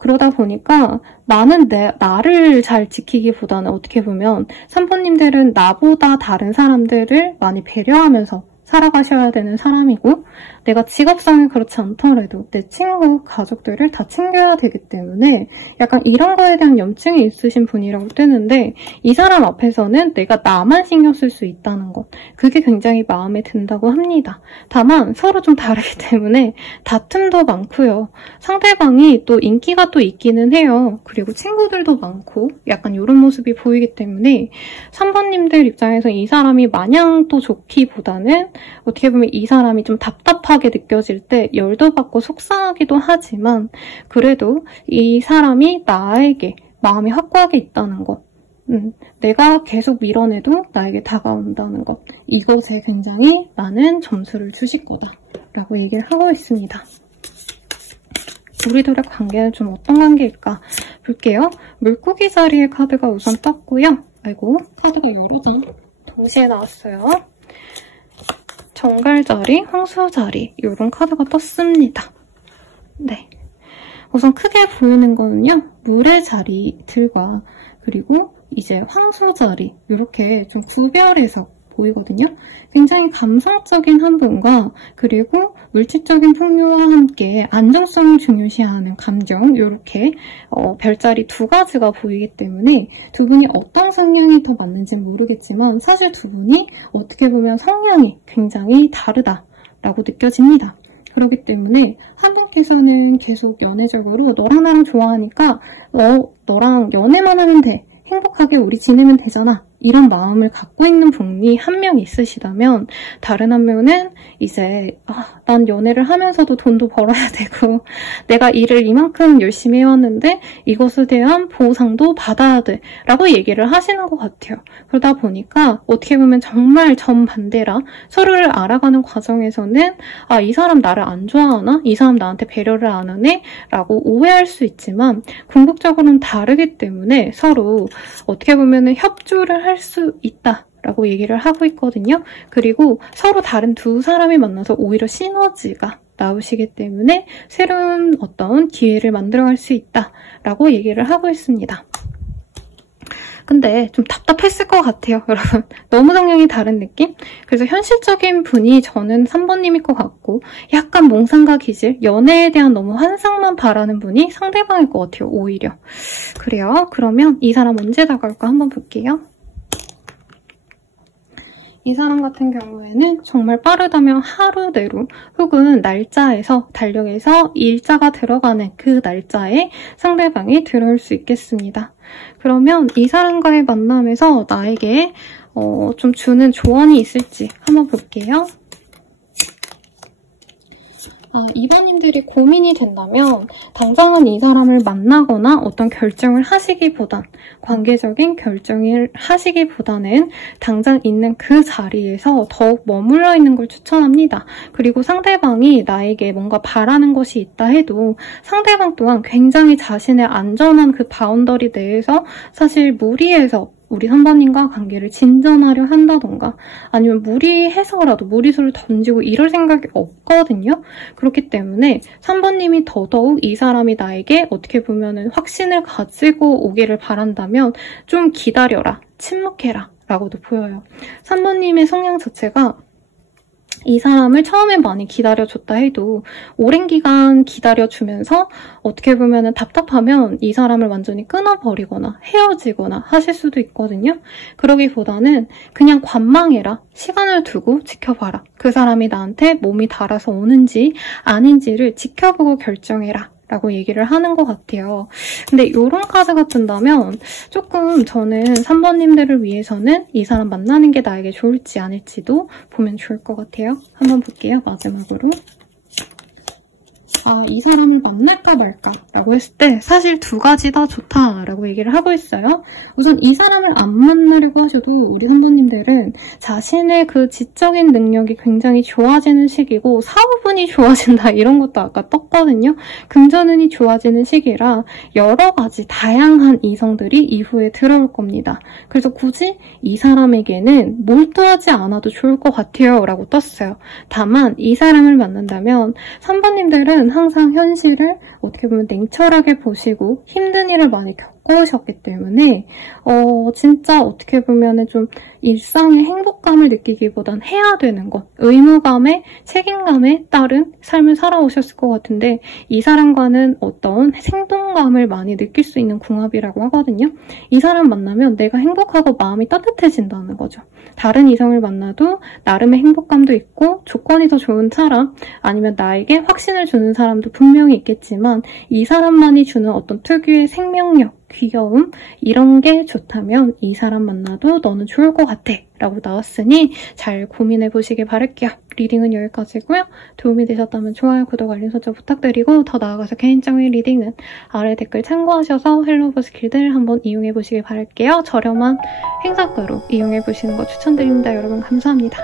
그러다 보니까 나는 나를 잘 지키기보다는 어떻게 보면 3번님들은 나보다 다른 사람들을 많이 배려하면서 살아가셔야 되는 사람이고 내가 직업상은 그렇지 않더라도 내 친구, 가족들을 다 챙겨야 되기 때문에 약간 이런 거에 대한 염증이 있으신 분이라고 뜨는데 이 사람 앞에서는 내가 나만 신경 쓸 수 있다는 것 그게 굉장히 마음에 든다고 합니다. 다만 서로 좀 다르기 때문에 다툼도 많고요. 상대방이 또 인기가 또 있기는 해요. 그리고 친구들도 많고 약간 이런 모습이 보이기 때문에 3번님들 입장에서 이 사람이 마냥 또 좋기보다는 어떻게 보면 이 사람이 좀 답답하게 느껴질 때 열도 받고 속상하기도 하지만 그래도 이 사람이 나에게 마음이 확고하게 있다는 것 내가 계속 밀어내도 나에게 다가온다는 것 이것에 굉장히 많은 점수를 주실 거다 라고 얘기를 하고 있습니다. 우리들의 관계는 좀 어떤 관계일까 볼게요. 물고기 자리의 카드가 우선 떴고요. 아이고 카드가 여러 장 동시에 나왔어요. 정갈자리, 황소자리 이런 카드가 떴습니다. 네, 우선 크게 보이는 거는요. 물의 자리들과 그리고 이제 황소자리 이렇게 좀 구별해서 보이거든요. 굉장히 감성적인 한 분과 그리고 물질적인 풍요와 함께 안정성을 중요시하는 감정, 이렇게 별자리 두 가지가 보이기 때문에 두 분이 어떤 성향이 더 맞는지는 모르겠지만 사실 두 분이 어떻게 보면 성향이 굉장히 다르다라고 느껴집니다. 그렇기 때문에 한 분께서는 계속 연애적으로 너랑 나랑 좋아하니까 너랑 연애만 하면 돼. 행복하게 우리 지내면 되잖아. 이런 마음을 갖고 있는 분이 한 명 있으시다면 다른 한 명은 이제 난 연애를 하면서도 돈도 벌어야 되고 내가 일을 이만큼 열심히 해왔는데 이것에 대한 보상도 받아야 돼 라고 얘기를 하시는 것 같아요. 그러다 보니까 어떻게 보면 정말 정반대라 서로를 알아가는 과정에서는 이 사람 나를 안 좋아하나? 이 사람 나한테 배려를 안 하네? 라고 오해할 수 있지만 궁극적으로는 다르기 때문에 서로 어떻게 보면 협조를 할 수 있다라고 얘기를 하고 있거든요. 그리고 서로 다른 두 사람이 만나서 오히려 시너지가 나오시기 때문에 새로운 어떤 기회를 만들어갈 수 있다라고 얘기를 하고 있습니다. 근데 좀 답답했을 것 같아요, 여러분. 너무 성향이 다른 느낌? 그래서 현실적인 분이 저는 3번님일 것 같고 약간 몽상과 기질, 연애에 대한 너무 환상만 바라는 분이 상대방일 것 같아요, 오히려. 그래요. 그러면 이 사람 언제 다가올까 한번 볼게요. 이 사람 같은 경우에는 정말 빠르다면 하루 내로 혹은 날짜에서 달력에서 일자가 들어가는 그 날짜에 상대방이 들어올 수 있겠습니다. 그러면 이 사람과의 만남에서 나에게 좀 주는 조언이 있을지 한번 볼게요. 2번님들이 고민이 된다면 당장은 이 사람을 만나거나 어떤 결정을 하시기보단 관계적인 결정을 하시기보다는 당장 있는 그 자리에서 더욱 머물러 있는 걸 추천합니다. 그리고 상대방이 나에게 뭔가 바라는 것이 있다 해도 상대방 또한 굉장히 자신의 안전한 그 바운더리 내에서 사실 무리해서 우리 3번님과 관계를 진전하려 한다던가 아니면 무리해서라도 무리수를 던지고 이럴 생각이 없거든요. 그렇기 때문에 3번님이 더더욱 이 사람이 나에게 어떻게 보면은 확신을 가지고 오기를 바란다면 좀 기다려라, 침묵해라 라고도 보여요. 3번님의 성향 자체가 이 사람을 처음엔 많이 기다려줬다 해도 오랜 기간 기다려주면서 어떻게 보면 답답하면 이 사람을 완전히 끊어버리거나 헤어지거나 하실 수도 있거든요. 그러기보다는 그냥 관망해라. 시간을 두고 지켜봐라. 그 사람이 나한테 몸이 닳아서 오는지 아닌지를 지켜보고 결정해라. 라고 얘기를 하는 것 같아요. 근데 이런 카드가 뜬다면 조금 저는 3번님들을 위해서는 이 사람 만나는 게 나에게 좋을지 아닐지도 보면 좋을 것 같아요. 한번 볼게요. 마지막으로. 이 사람을 만날까 말까 라고 했을 때 사실 두 가지 다 좋다라고 얘기를 하고 있어요. 우선 이 사람을 안 만나려고 하셔도 우리 3번님들은 자신의 그 지적인 능력이 굉장히 좋아지는 시기고 사후분이 좋아진다 이런 것도 아까 떴거든요. 금전운이 좋아지는 시기라 여러 가지 다양한 이성들이 이후에 들어올 겁니다. 그래서 굳이 이 사람에게는 몰두하지 않아도 좋을 것 같아요 라고 떴어요. 다만 이 사람을 만난다면 3번님들은 항상 현실을 어떻게 보면 냉철하게 보시고 힘든 일을 많이 겪으셨기 때문에 진짜 어떻게 보면 좀 일상의 행복감을 느끼기보단 해야 되는 것, 의무감에 책임감에 따른 삶을 살아오셨을 것 같은데 이 사람과는 어떤 생동감을 많이 느낄 수 있는 궁합이라고 하거든요. 이 사람 만나면 내가 행복하고 마음이 따뜻해진다는 거죠. 다른 이성을 만나도 나름의 행복감도 있고 조건이 더 좋은 사람 아니면 나에게 확신을 주는 사람도 분명히 있겠지만 이 사람만이 주는 어떤 특유의 생명력, 귀여움 이런 게 좋다면 이 사람 만나도 너는 좋을 것 같아 라고 나왔으니 잘 고민해보시길 바랄게요. 리딩은 여기까지고요. 도움이 되셨다면 좋아요, 구독, 알림 설정 부탁드리고 더 나아가서 개인적인 리딩은 아래 댓글 참고하셔서 헬로버스 길드를 한번 이용해보시길 바랄게요. 저렴한 행사가로 이용해보시는 거 추천드립니다. 여러분 감사합니다.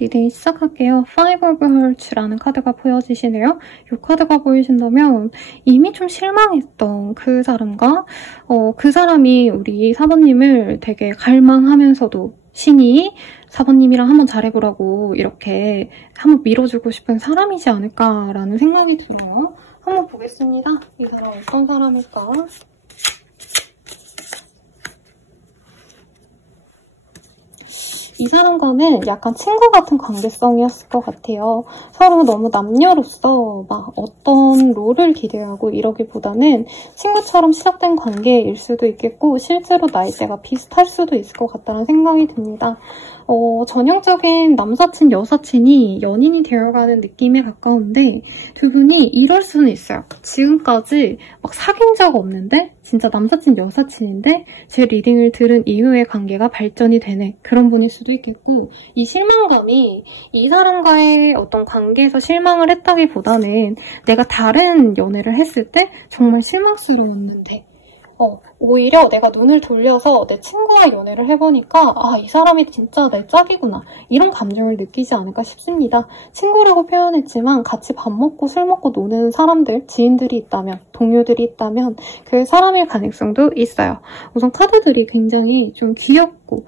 리딩 시작할게요. Five of Hearts라는 카드가 보여지시네요. 이 카드가 보이신다면 이미 좀 실망했던 그 사람과 그 사람이 우리 사번님을 되게 갈망하면서도 신이 사번님이랑 한번 잘해보라고 이렇게 한번 밀어주고 싶은 사람이지 않을까라는 생각이 들어요. 한번 보겠습니다. 이 사람 어떤 사람일까? 이 사람과는 약간 친구 같은 관계성이었을 것 같아요. 서로 너무 남녀로서 막 어떤 롤을 기대하고 이러기보다는 친구처럼 시작된 관계일 수도 있겠고 실제로 나이대가 비슷할 수도 있을 것 같다는 생각이 듭니다. 전형적인 남사친, 여사친이 연인이 되어가는 느낌에 가까운데 두 분이 이럴 수는 있어요. 지금까지 막 사귄 적 없는데 진짜 남사친, 여사친인데 제 리딩을 들은 이후에 관계가 발전이 되는 그런 분일 수도 있겠고 이 실망감이 이 사람과의 어떤 관계에서 실망을 했다기보다는 내가 다른 연애를 했을 때 정말 실망스러웠는데 오히려 내가 눈을 돌려서 내 친구와 연애를 해보니까 이 사람이 진짜 내 짝이구나 이런 감정을 느끼지 않을까 싶습니다. 친구라고 표현했지만 같이 밥 먹고 술 먹고 노는 사람들, 지인들이 있다면, 동료들이 있다면 그 사람일 가능성도 있어요. 우선 카드들이 굉장히 좀 귀엽고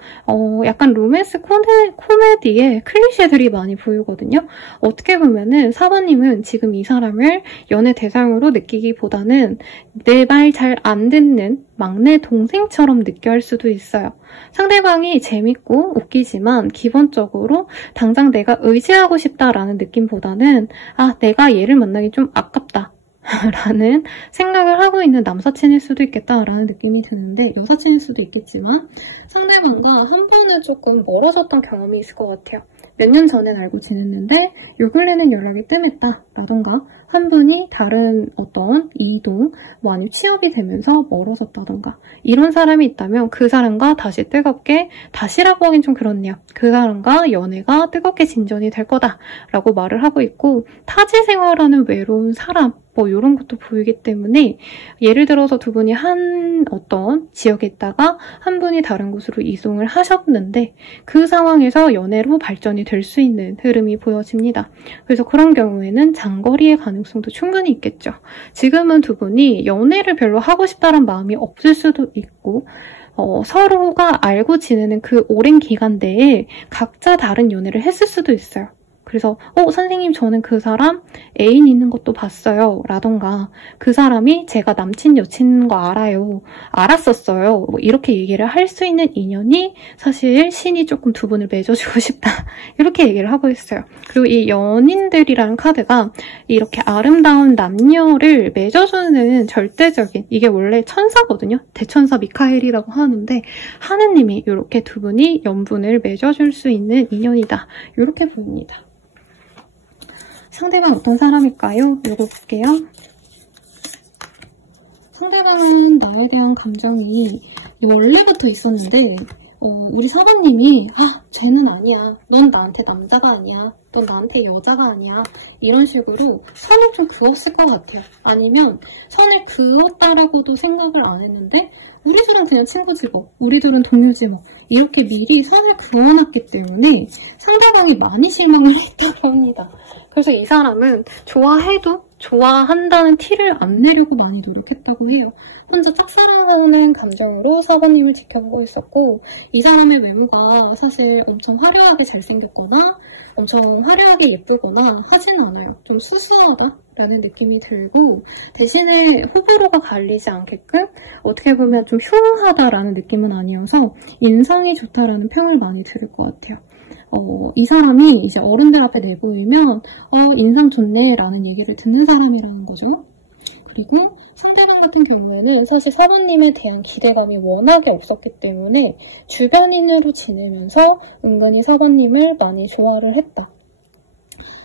약간 로맨스 코미디의 클리셰들이 많이 보이거든요. 어떻게 보면은 사바님은 지금 이 사람을 연애 대상으로 느끼기보다는 내 말 잘 안 듣는 막내 동생처럼 느껴할 수도 있어요. 상대방이 재밌고 웃기지만 기본적으로 당장 내가 의지하고 싶다라는 느낌보다는 내가 얘를 만나기 좀 아깝다 라는 생각을 하고 있는 남사친일 수도 있겠다라는 느낌이 드는데 여사친일 수도 있겠지만 상대방과 한 번은 조금 멀어졌던 경험이 있을 것 같아요. 몇 년 전엔 알고 지냈는데 요 근래는 연락이 뜸했다 라던가 한 분이 다른 어떤 이동, 아니면 취업이 되면서 멀어졌다던가 이런 사람이 있다면 그 사람과 다시 뜨겁게, 다시라고 하긴 좀 그렇네요. 그 사람과 연애가 뜨겁게 진전이 될 거다라고 말을 하고 있고 타지 생활하는 외로운 사람 이런 것도 보이기 때문에 예를 들어서 두 분이 한 어떤 지역에 있다가 한 분이 다른 곳으로 이동을 하셨는데 그 상황에서 연애로 발전이 될 수 있는 흐름이 보여집니다. 그래서 그런 경우에는 장거리의 가능성도 충분히 있겠죠. 지금은 두 분이 연애를 별로 하고 싶다는 마음이 없을 수도 있고 서로가 알고 지내는 그 오랜 기간 내에 각자 다른 연애를 했을 수도 있어요. 그래서 선생님 저는 그 사람 애인 있는 것도 봤어요 라던가 그 사람이 제가 남친 여친 있는 거 알아요. 알았었어요. 뭐 이렇게 얘기를 할 수 있는 인연이 사실 신이 조금 두 분을 맺어주고 싶다. 이렇게 얘기를 하고 있어요. 그리고 이 연인들이라는 카드가 이렇게 아름다운 남녀를 맺어주는 절대적인 이게 원래 천사거든요. 대천사 미카엘이라고 하는데 하느님이 이렇게 두 분이 연분을 맺어줄 수 있는 인연이다. 이렇게 보입니다. 상대방 어떤 사람일까요? 이거 볼게요. 상대방은 나에 대한 감정이 원래부터 있었는데 우리 사관님이 쟤는 아니야. 넌 나한테 남자가 아니야. 넌 나한테 여자가 아니야. 이런 식으로 선을 좀 그었을 것 같아요. 아니면 선을 그었다라고도 생각을 안 했는데 우리 둘은 그냥 친구지 뭐. 우리 둘은 동료지 뭐. 이렇게 미리 선을 그어놨기 때문에 상대방이 많이 실망을 했다고 합니다. 그래서 이 사람은 좋아해도 좋아한다는 티를 안 내려고 많이 노력했다고 해요. 혼자 짝사랑하는 감정으로 사관님을 지켜보고 있었고 이 사람의 외모가 사실 엄청 화려하게 잘생겼거나 엄청 화려하게 예쁘거나 하진 않아요. 좀 수수하다라는 느낌이 들고 대신에 호불호가 갈리지 않게끔 어떻게 보면 좀 흉하다라는 느낌은 아니어서 인성이 좋다라는 평을 많이 들을 것 같아요. 이 사람이 이제 어른들 앞에 내보이면 인상 좋네 라는 얘기를 듣는 사람이라는 거죠. 그리고 상대방 같은 경우에는 사실 사부님에 대한 기대감이 워낙에 없었기 때문에 주변인으로 지내면서 은근히 사부님을 많이 좋아를 했다.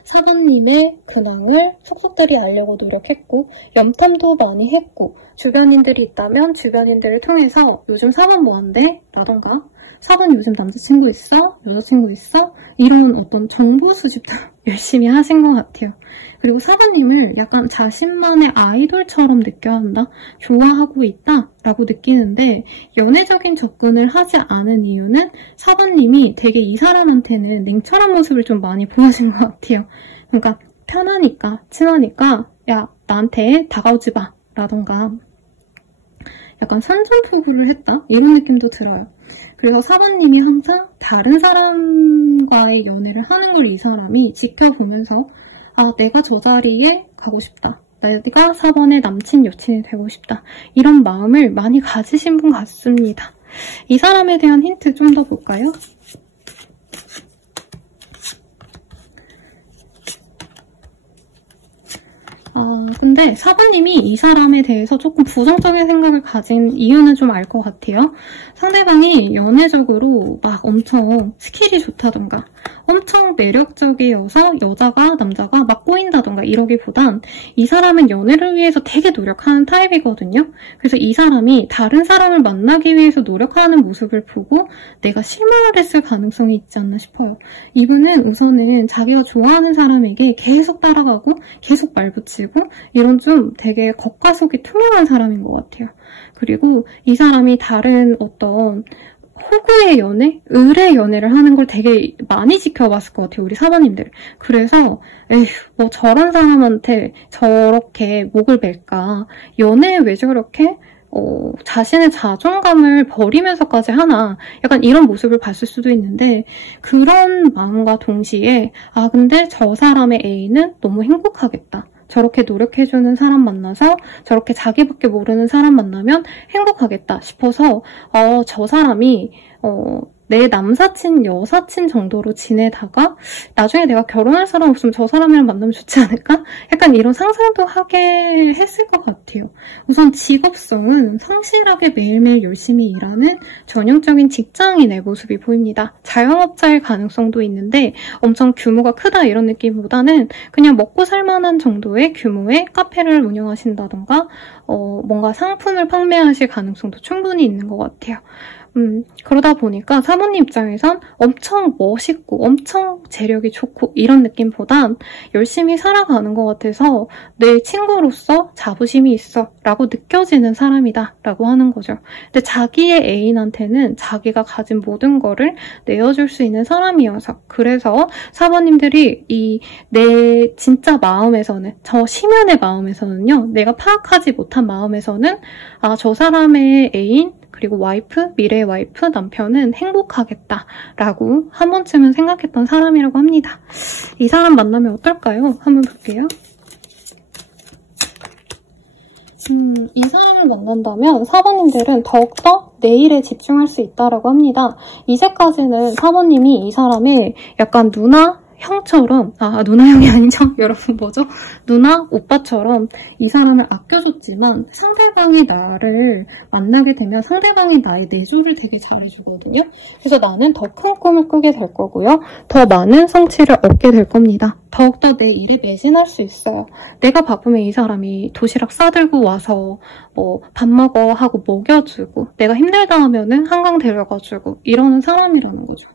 사부님의 근황을 속속들이 알려고 노력했고 염탐도 많이 했고 주변인들이 있다면 주변인들을 통해서 요즘 사부 뭐한대? 라던가 사부는 요즘 남자친구 있어? 여자친구 있어? 이런 어떤 정보 수집도 열심히 하신 것 같아요. 그리고 사부님을 약간 자신만의 아이돌처럼 느껴야 한다? 좋아하고 있다? 라고 느끼는데 연애적인 접근을 하지 않은 이유는 사부님이 되게 이 사람한테는 냉철한 모습을 좀 많이 보여준 것 같아요. 그러니까 편하니까, 친하니까 야, 나한테 다가오지 마 라던가 약간 산전포고를 했다? 이런 느낌도 들어요. 그래서 사부님이 항상 다른 사람과의 연애를 하는 걸 이 사람이 지켜보면서 내가 저 자리에 가고 싶다. 내가 4번의 남친 여친이 되고 싶다. 이런 마음을 많이 가지신 분 같습니다. 이 사람에 대한 힌트 좀 더 볼까요? 근데 사부님이 이 사람에 대해서 조금 부정적인 생각을 가진 이유는 좀 알 것 같아요. 상대방이 연애적으로 막 엄청 스킬이 좋다던가 엄청 매력적이어서 여자가 남자가 막 꼬인다던가 이러기보단 이 사람은 연애를 위해서 되게 노력하는 타입이거든요. 그래서 이 사람이 다른 사람을 만나기 위해서 노력하는 모습을 보고 내가 실망을 했을 가능성이 있지 않나 싶어요. 이분은 우선은 자기가 좋아하는 사람에게 계속 따라가고 계속 말 붙이고 이런 좀 되게 겉과 속이 투명한 사람인 것 같아요. 그리고 이 사람이 다른 어떤 호구의 연애? 을의 연애를 하는 걸 되게 많이 지켜봤을 것 같아요. 우리 사부님들. 그래서 뭐 저런 사람한테 저렇게 목을 맬까? 연애에 왜 저렇게 자신의 자존감을 버리면서까지 하나 약간 이런 모습을 봤을 수도 있는데 그런 마음과 동시에 근데 저 사람의 애인은 너무 행복하겠다. 저렇게 노력해주는 사람 만나서 저렇게 자기밖에 모르는 사람 만나면 행복하겠다 싶어서 저 사람이 내 남사친, 여사친 정도로 지내다가 나중에 내가 결혼할 사람 없으면 저 사람이랑 만나면 좋지 않을까? 약간 이런 상상도 하게 했을 것 같아요. 우선 직업성은 성실하게 매일매일 열심히 일하는 전형적인 직장인의 모습이 보입니다. 자영업자일 가능성도 있는데 엄청 규모가 크다 이런 느낌보다는 그냥 먹고 살만한 정도의 규모의 카페를 운영하신다던가 뭔가 상품을 판매하실 가능성도 충분히 있는 것 같아요. 그러다 보니까 사모님 입장에선 엄청 멋있고 엄청 재력이 좋고 이런 느낌보단 열심히 살아가는 것 같아서 내 친구로서 자부심이 있어 라고 느껴지는 사람이다 라고 하는 거죠. 근데 자기의 애인한테는 자기가 가진 모든 거를 내어줄 수 있는 사람이어서 그래서 사모님들이 내 진짜 마음에서는 저 심연의 마음에서는요 내가 파악하지 못한 마음에서는 저 사람의 애인 그리고 와이프, 미래의 와이프, 남편은 행복하겠다라고 한 번쯤은 생각했던 사람이라고 합니다. 이 사람 만나면 어떨까요? 한번 볼게요. 이 사람을 만난다면 사모님들은 더욱더 내일에 집중할 수 있다고 합니다. 이제까지는 사모님이 이 사람의 약간 누나, 형처럼, 누나 형이 아니죠? 여러분 뭐죠? 누나, 오빠처럼 이 사람을 아껴줬지만 상대방이 나를 만나게 되면 상대방이 나의 내조를 되게 잘해주거든요. 그래서 나는 더 큰 꿈을 꾸게 될 거고요. 더 많은 성취를 얻게 될 겁니다. 더욱더 내 일에 매진할 수 있어요. 내가 바쁘면 이 사람이 도시락 싸들고 와서 뭐 밥 먹어 하고 먹여주고, 내가 힘들다 하면은 한강 데려가주고 이러는 사람이라는 거죠.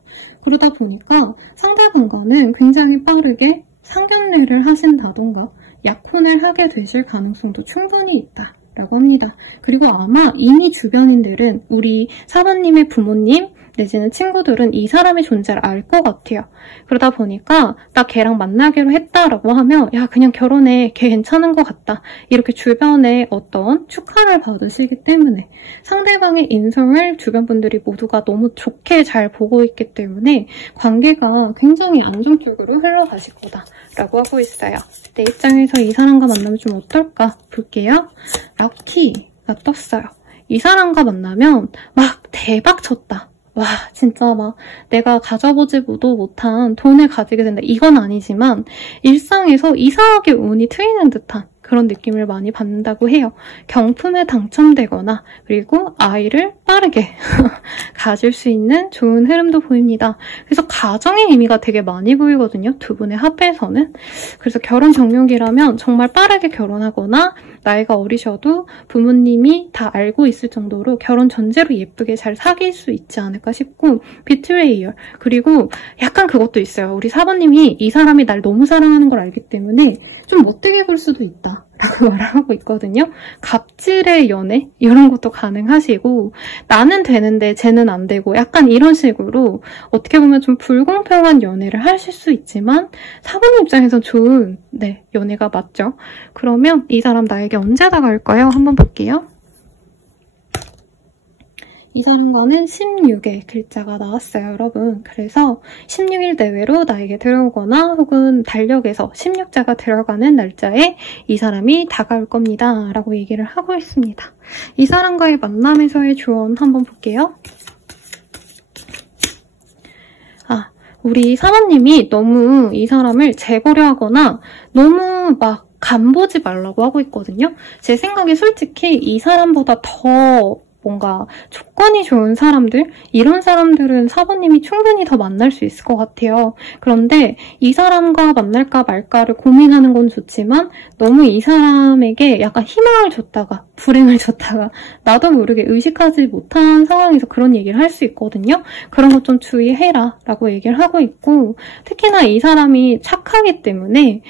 그러다 보니까 상대방과는 굉장히 빠르게 상견례를 하신다던가 약혼을 하게 되실 가능성도 충분히 있다라고 합니다. 그리고 아마 이미 주변인들은, 우리 사모님의 부모님 내지는 친구들은 이 사람의 존재를 알 것 같아요. 그러다 보니까 나 걔랑 만나기로 했다라고 하면 야 그냥 결혼해, 걔 괜찮은 것 같다, 이렇게 주변에 어떤 축하를 받으시기 때문에 상대방의 인성을 주변 분들이 모두가 너무 좋게 잘 보고 있기 때문에 관계가 굉장히 안정적으로 흘러가실 거다라고 하고 있어요. 내 입장에서 이 사람과 만나면 좀 어떨까 볼게요. 럭키가 떴어요. 이 사람과 만나면 막 대박 쳤다, 와 진짜 막 내가 가져보지도 못한 돈을 가지게 된다, 이건 아니지만 일상에서 이상하게 운이 트이는 듯한 그런 느낌을 많이 받는다고 해요. 경품에 당첨되거나 그리고 아이를 빠르게 가질 수 있는 좋은 흐름도 보입니다. 그래서 가정의 의미가 되게 많이 보이거든요, 두 분의 합에서는. 그래서 결혼 정력이라면 정말 빠르게 결혼하거나 나이가 어리셔도 부모님이 다 알고 있을 정도로 결혼 전제로 예쁘게 잘 사귈 수 있지 않을까 싶고, 비트레이얼, 그리고 약간 그것도 있어요. 우리 사모님이 이 사람이 날 너무 사랑하는 걸 알기 때문에 좀 못되게 굴 수도 있다 라고 말을 하고 있거든요. 갑질의 연애 이런 것도 가능하시고, 나는 되는데 쟤는 안 되고 약간 이런 식으로 어떻게 보면 좀 불공평한 연애를 하실 수 있지만 사모님 입장에선 좋은 연애가 맞죠. 그러면 이 사람 나에게 언제 다가올까요? 한번 볼게요. 이 사람과는 16의 글자가 나왔어요, 여러분. 그래서 16일 내외로 나에게 들어오거나 혹은 달력에서 16자가 들어가는 날짜에 이 사람이 다가올 겁니다 라고 얘기를 하고 있습니다. 이 사람과의 만남에서의 조언 한번 볼게요. 우리 사모님이 너무 이 사람을 재고려 하거나 너무 막 간보지 말라고 하고 있거든요. 제 생각에 솔직히 이 사람보다 더 뭔가 조건이 좋은 사람들, 이런 사람들은 사모님이 충분히 더 만날 수 있을 것 같아요. 그런데 이 사람과 만날까 말까를 고민하는 건 좋지만 너무 이 사람에게 약간 희망을 줬다가 불행을 줬다가 나도 모르게 의식하지 못한 상황에서 그런 얘기를 할 수 있거든요. 그런 것 좀 주의해라 라고 얘기를 하고 있고, 특히나 이 사람이 착하기 때문에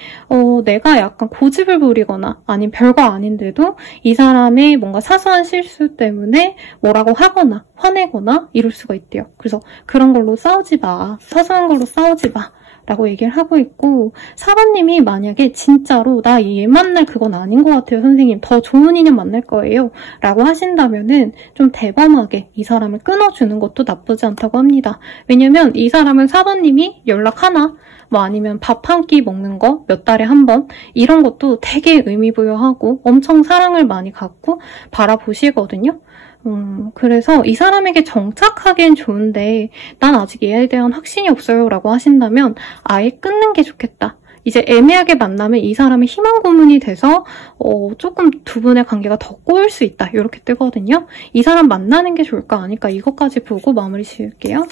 내가 약간 고집을 부리거나 아니면 별거 아닌데도 이 사람의 뭔가 사소한 실수 때문에 뭐라고 하거나 화내거나 이럴 수가 있대요. 그래서 그런 걸로 싸우지 마, 사소한 걸로 싸우지 마 라고 얘기를 하고 있고, 사모님이 만약에 진짜로 나 얘 만날 그건 아닌 것 같아요 선생님, 더 좋은 인연 만날 거예요 라고 하신다면은 좀 대범하게 이 사람을 끊어주는 것도 나쁘지 않다고 합니다. 왜냐면 이 사람은 사모님이 연락하나 뭐 아니면 밥 한 끼 먹는 거 몇 달에 한 번 이런 것도 되게 의미부여하고 엄청 사랑을 많이 갖고 바라보시거든요. 그래서 이 사람에게 정착하기엔 좋은데 난 아직 얘에 대한 확신이 없어요 라고 하신다면 아예 끊는 게 좋겠다. 이제 애매하게 만나면 이 사람의 희망 고문이 돼서 조금 두 분의 관계가 더 꼬일 수 있다 이렇게 뜨거든요. 이 사람 만나는 게 좋을까 아닐까 이것까지 보고 마무리 지을게요.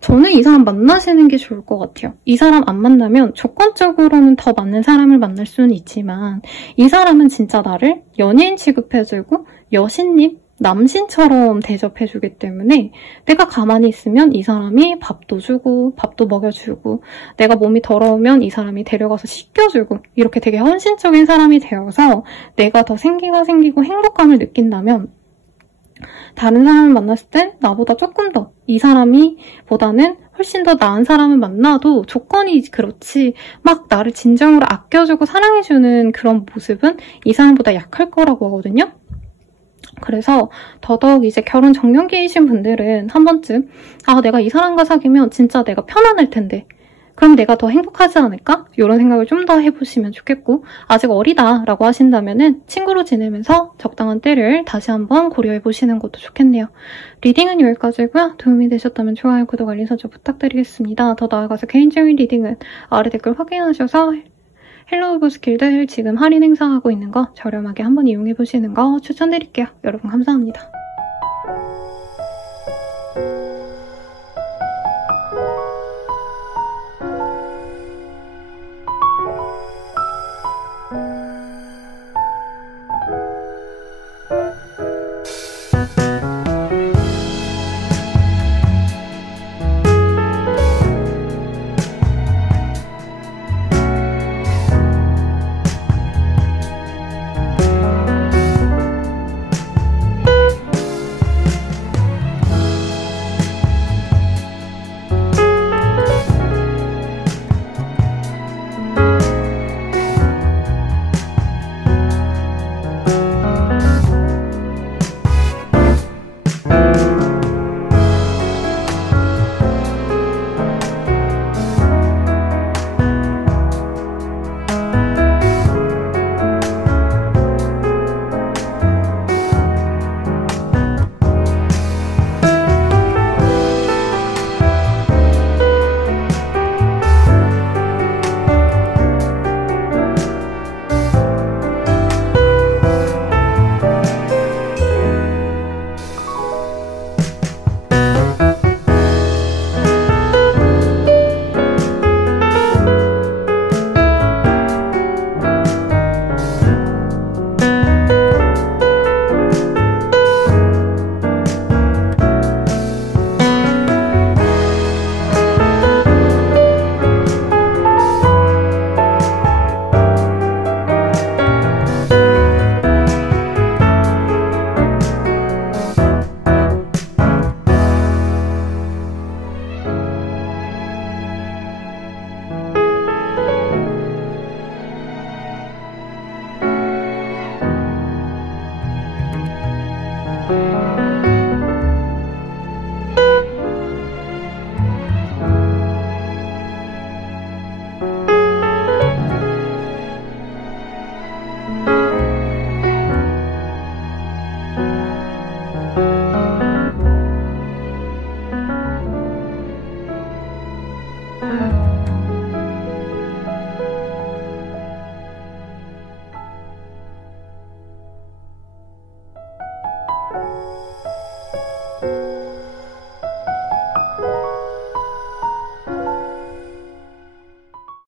저는 이 사람 만나시는 게 좋을 것 같아요. 이 사람 안 만나면 조건적으로는 더 맞는 사람을 만날 수는 있지만 이 사람은 진짜 나를 연예인 취급해주고 여신님, 남신처럼 대접해주기 때문에 내가 가만히 있으면 이 사람이 밥도 주고 밥도 먹여주고 내가 몸이 더러우면 이 사람이 데려가서 씻겨주고 이렇게 되게 헌신적인 사람이 되어서 내가 더 생기가 생기고 행복감을 느낀다면 다른 사람을 만났을 때 나보다 조금 더 이 사람이 보다는 훨씬 더 나은 사람을 만나도 조건이 그렇지 막 나를 진정으로 아껴주고 사랑해주는 그런 모습은 이 사람보다 약할 거라고 하거든요. 그래서 더더욱 이제 결혼 정년기이신 분들은 한 번쯤 내가 이 사람과 사귀면 진짜 내가 편안할 텐데 그럼 내가 더 행복하지 않을까? 이런 생각을 좀 더 해보시면 좋겠고 아직 어리다라고 하신다면은 친구로 지내면서 적당한 때를 다시 한번 고려해보시는 것도 좋겠네요. 리딩은 여기까지고요. 도움이 되셨다면 좋아요, 구독, 알림 설정 부탁드리겠습니다. 더 나아가서 개인적인 리딩은 아래 댓글 확인하셔서 헬로우 보스길들 지금 할인 행사하고 있는 거 저렴하게 한번 이용해보시는 거 추천드릴게요. 여러분 감사합니다.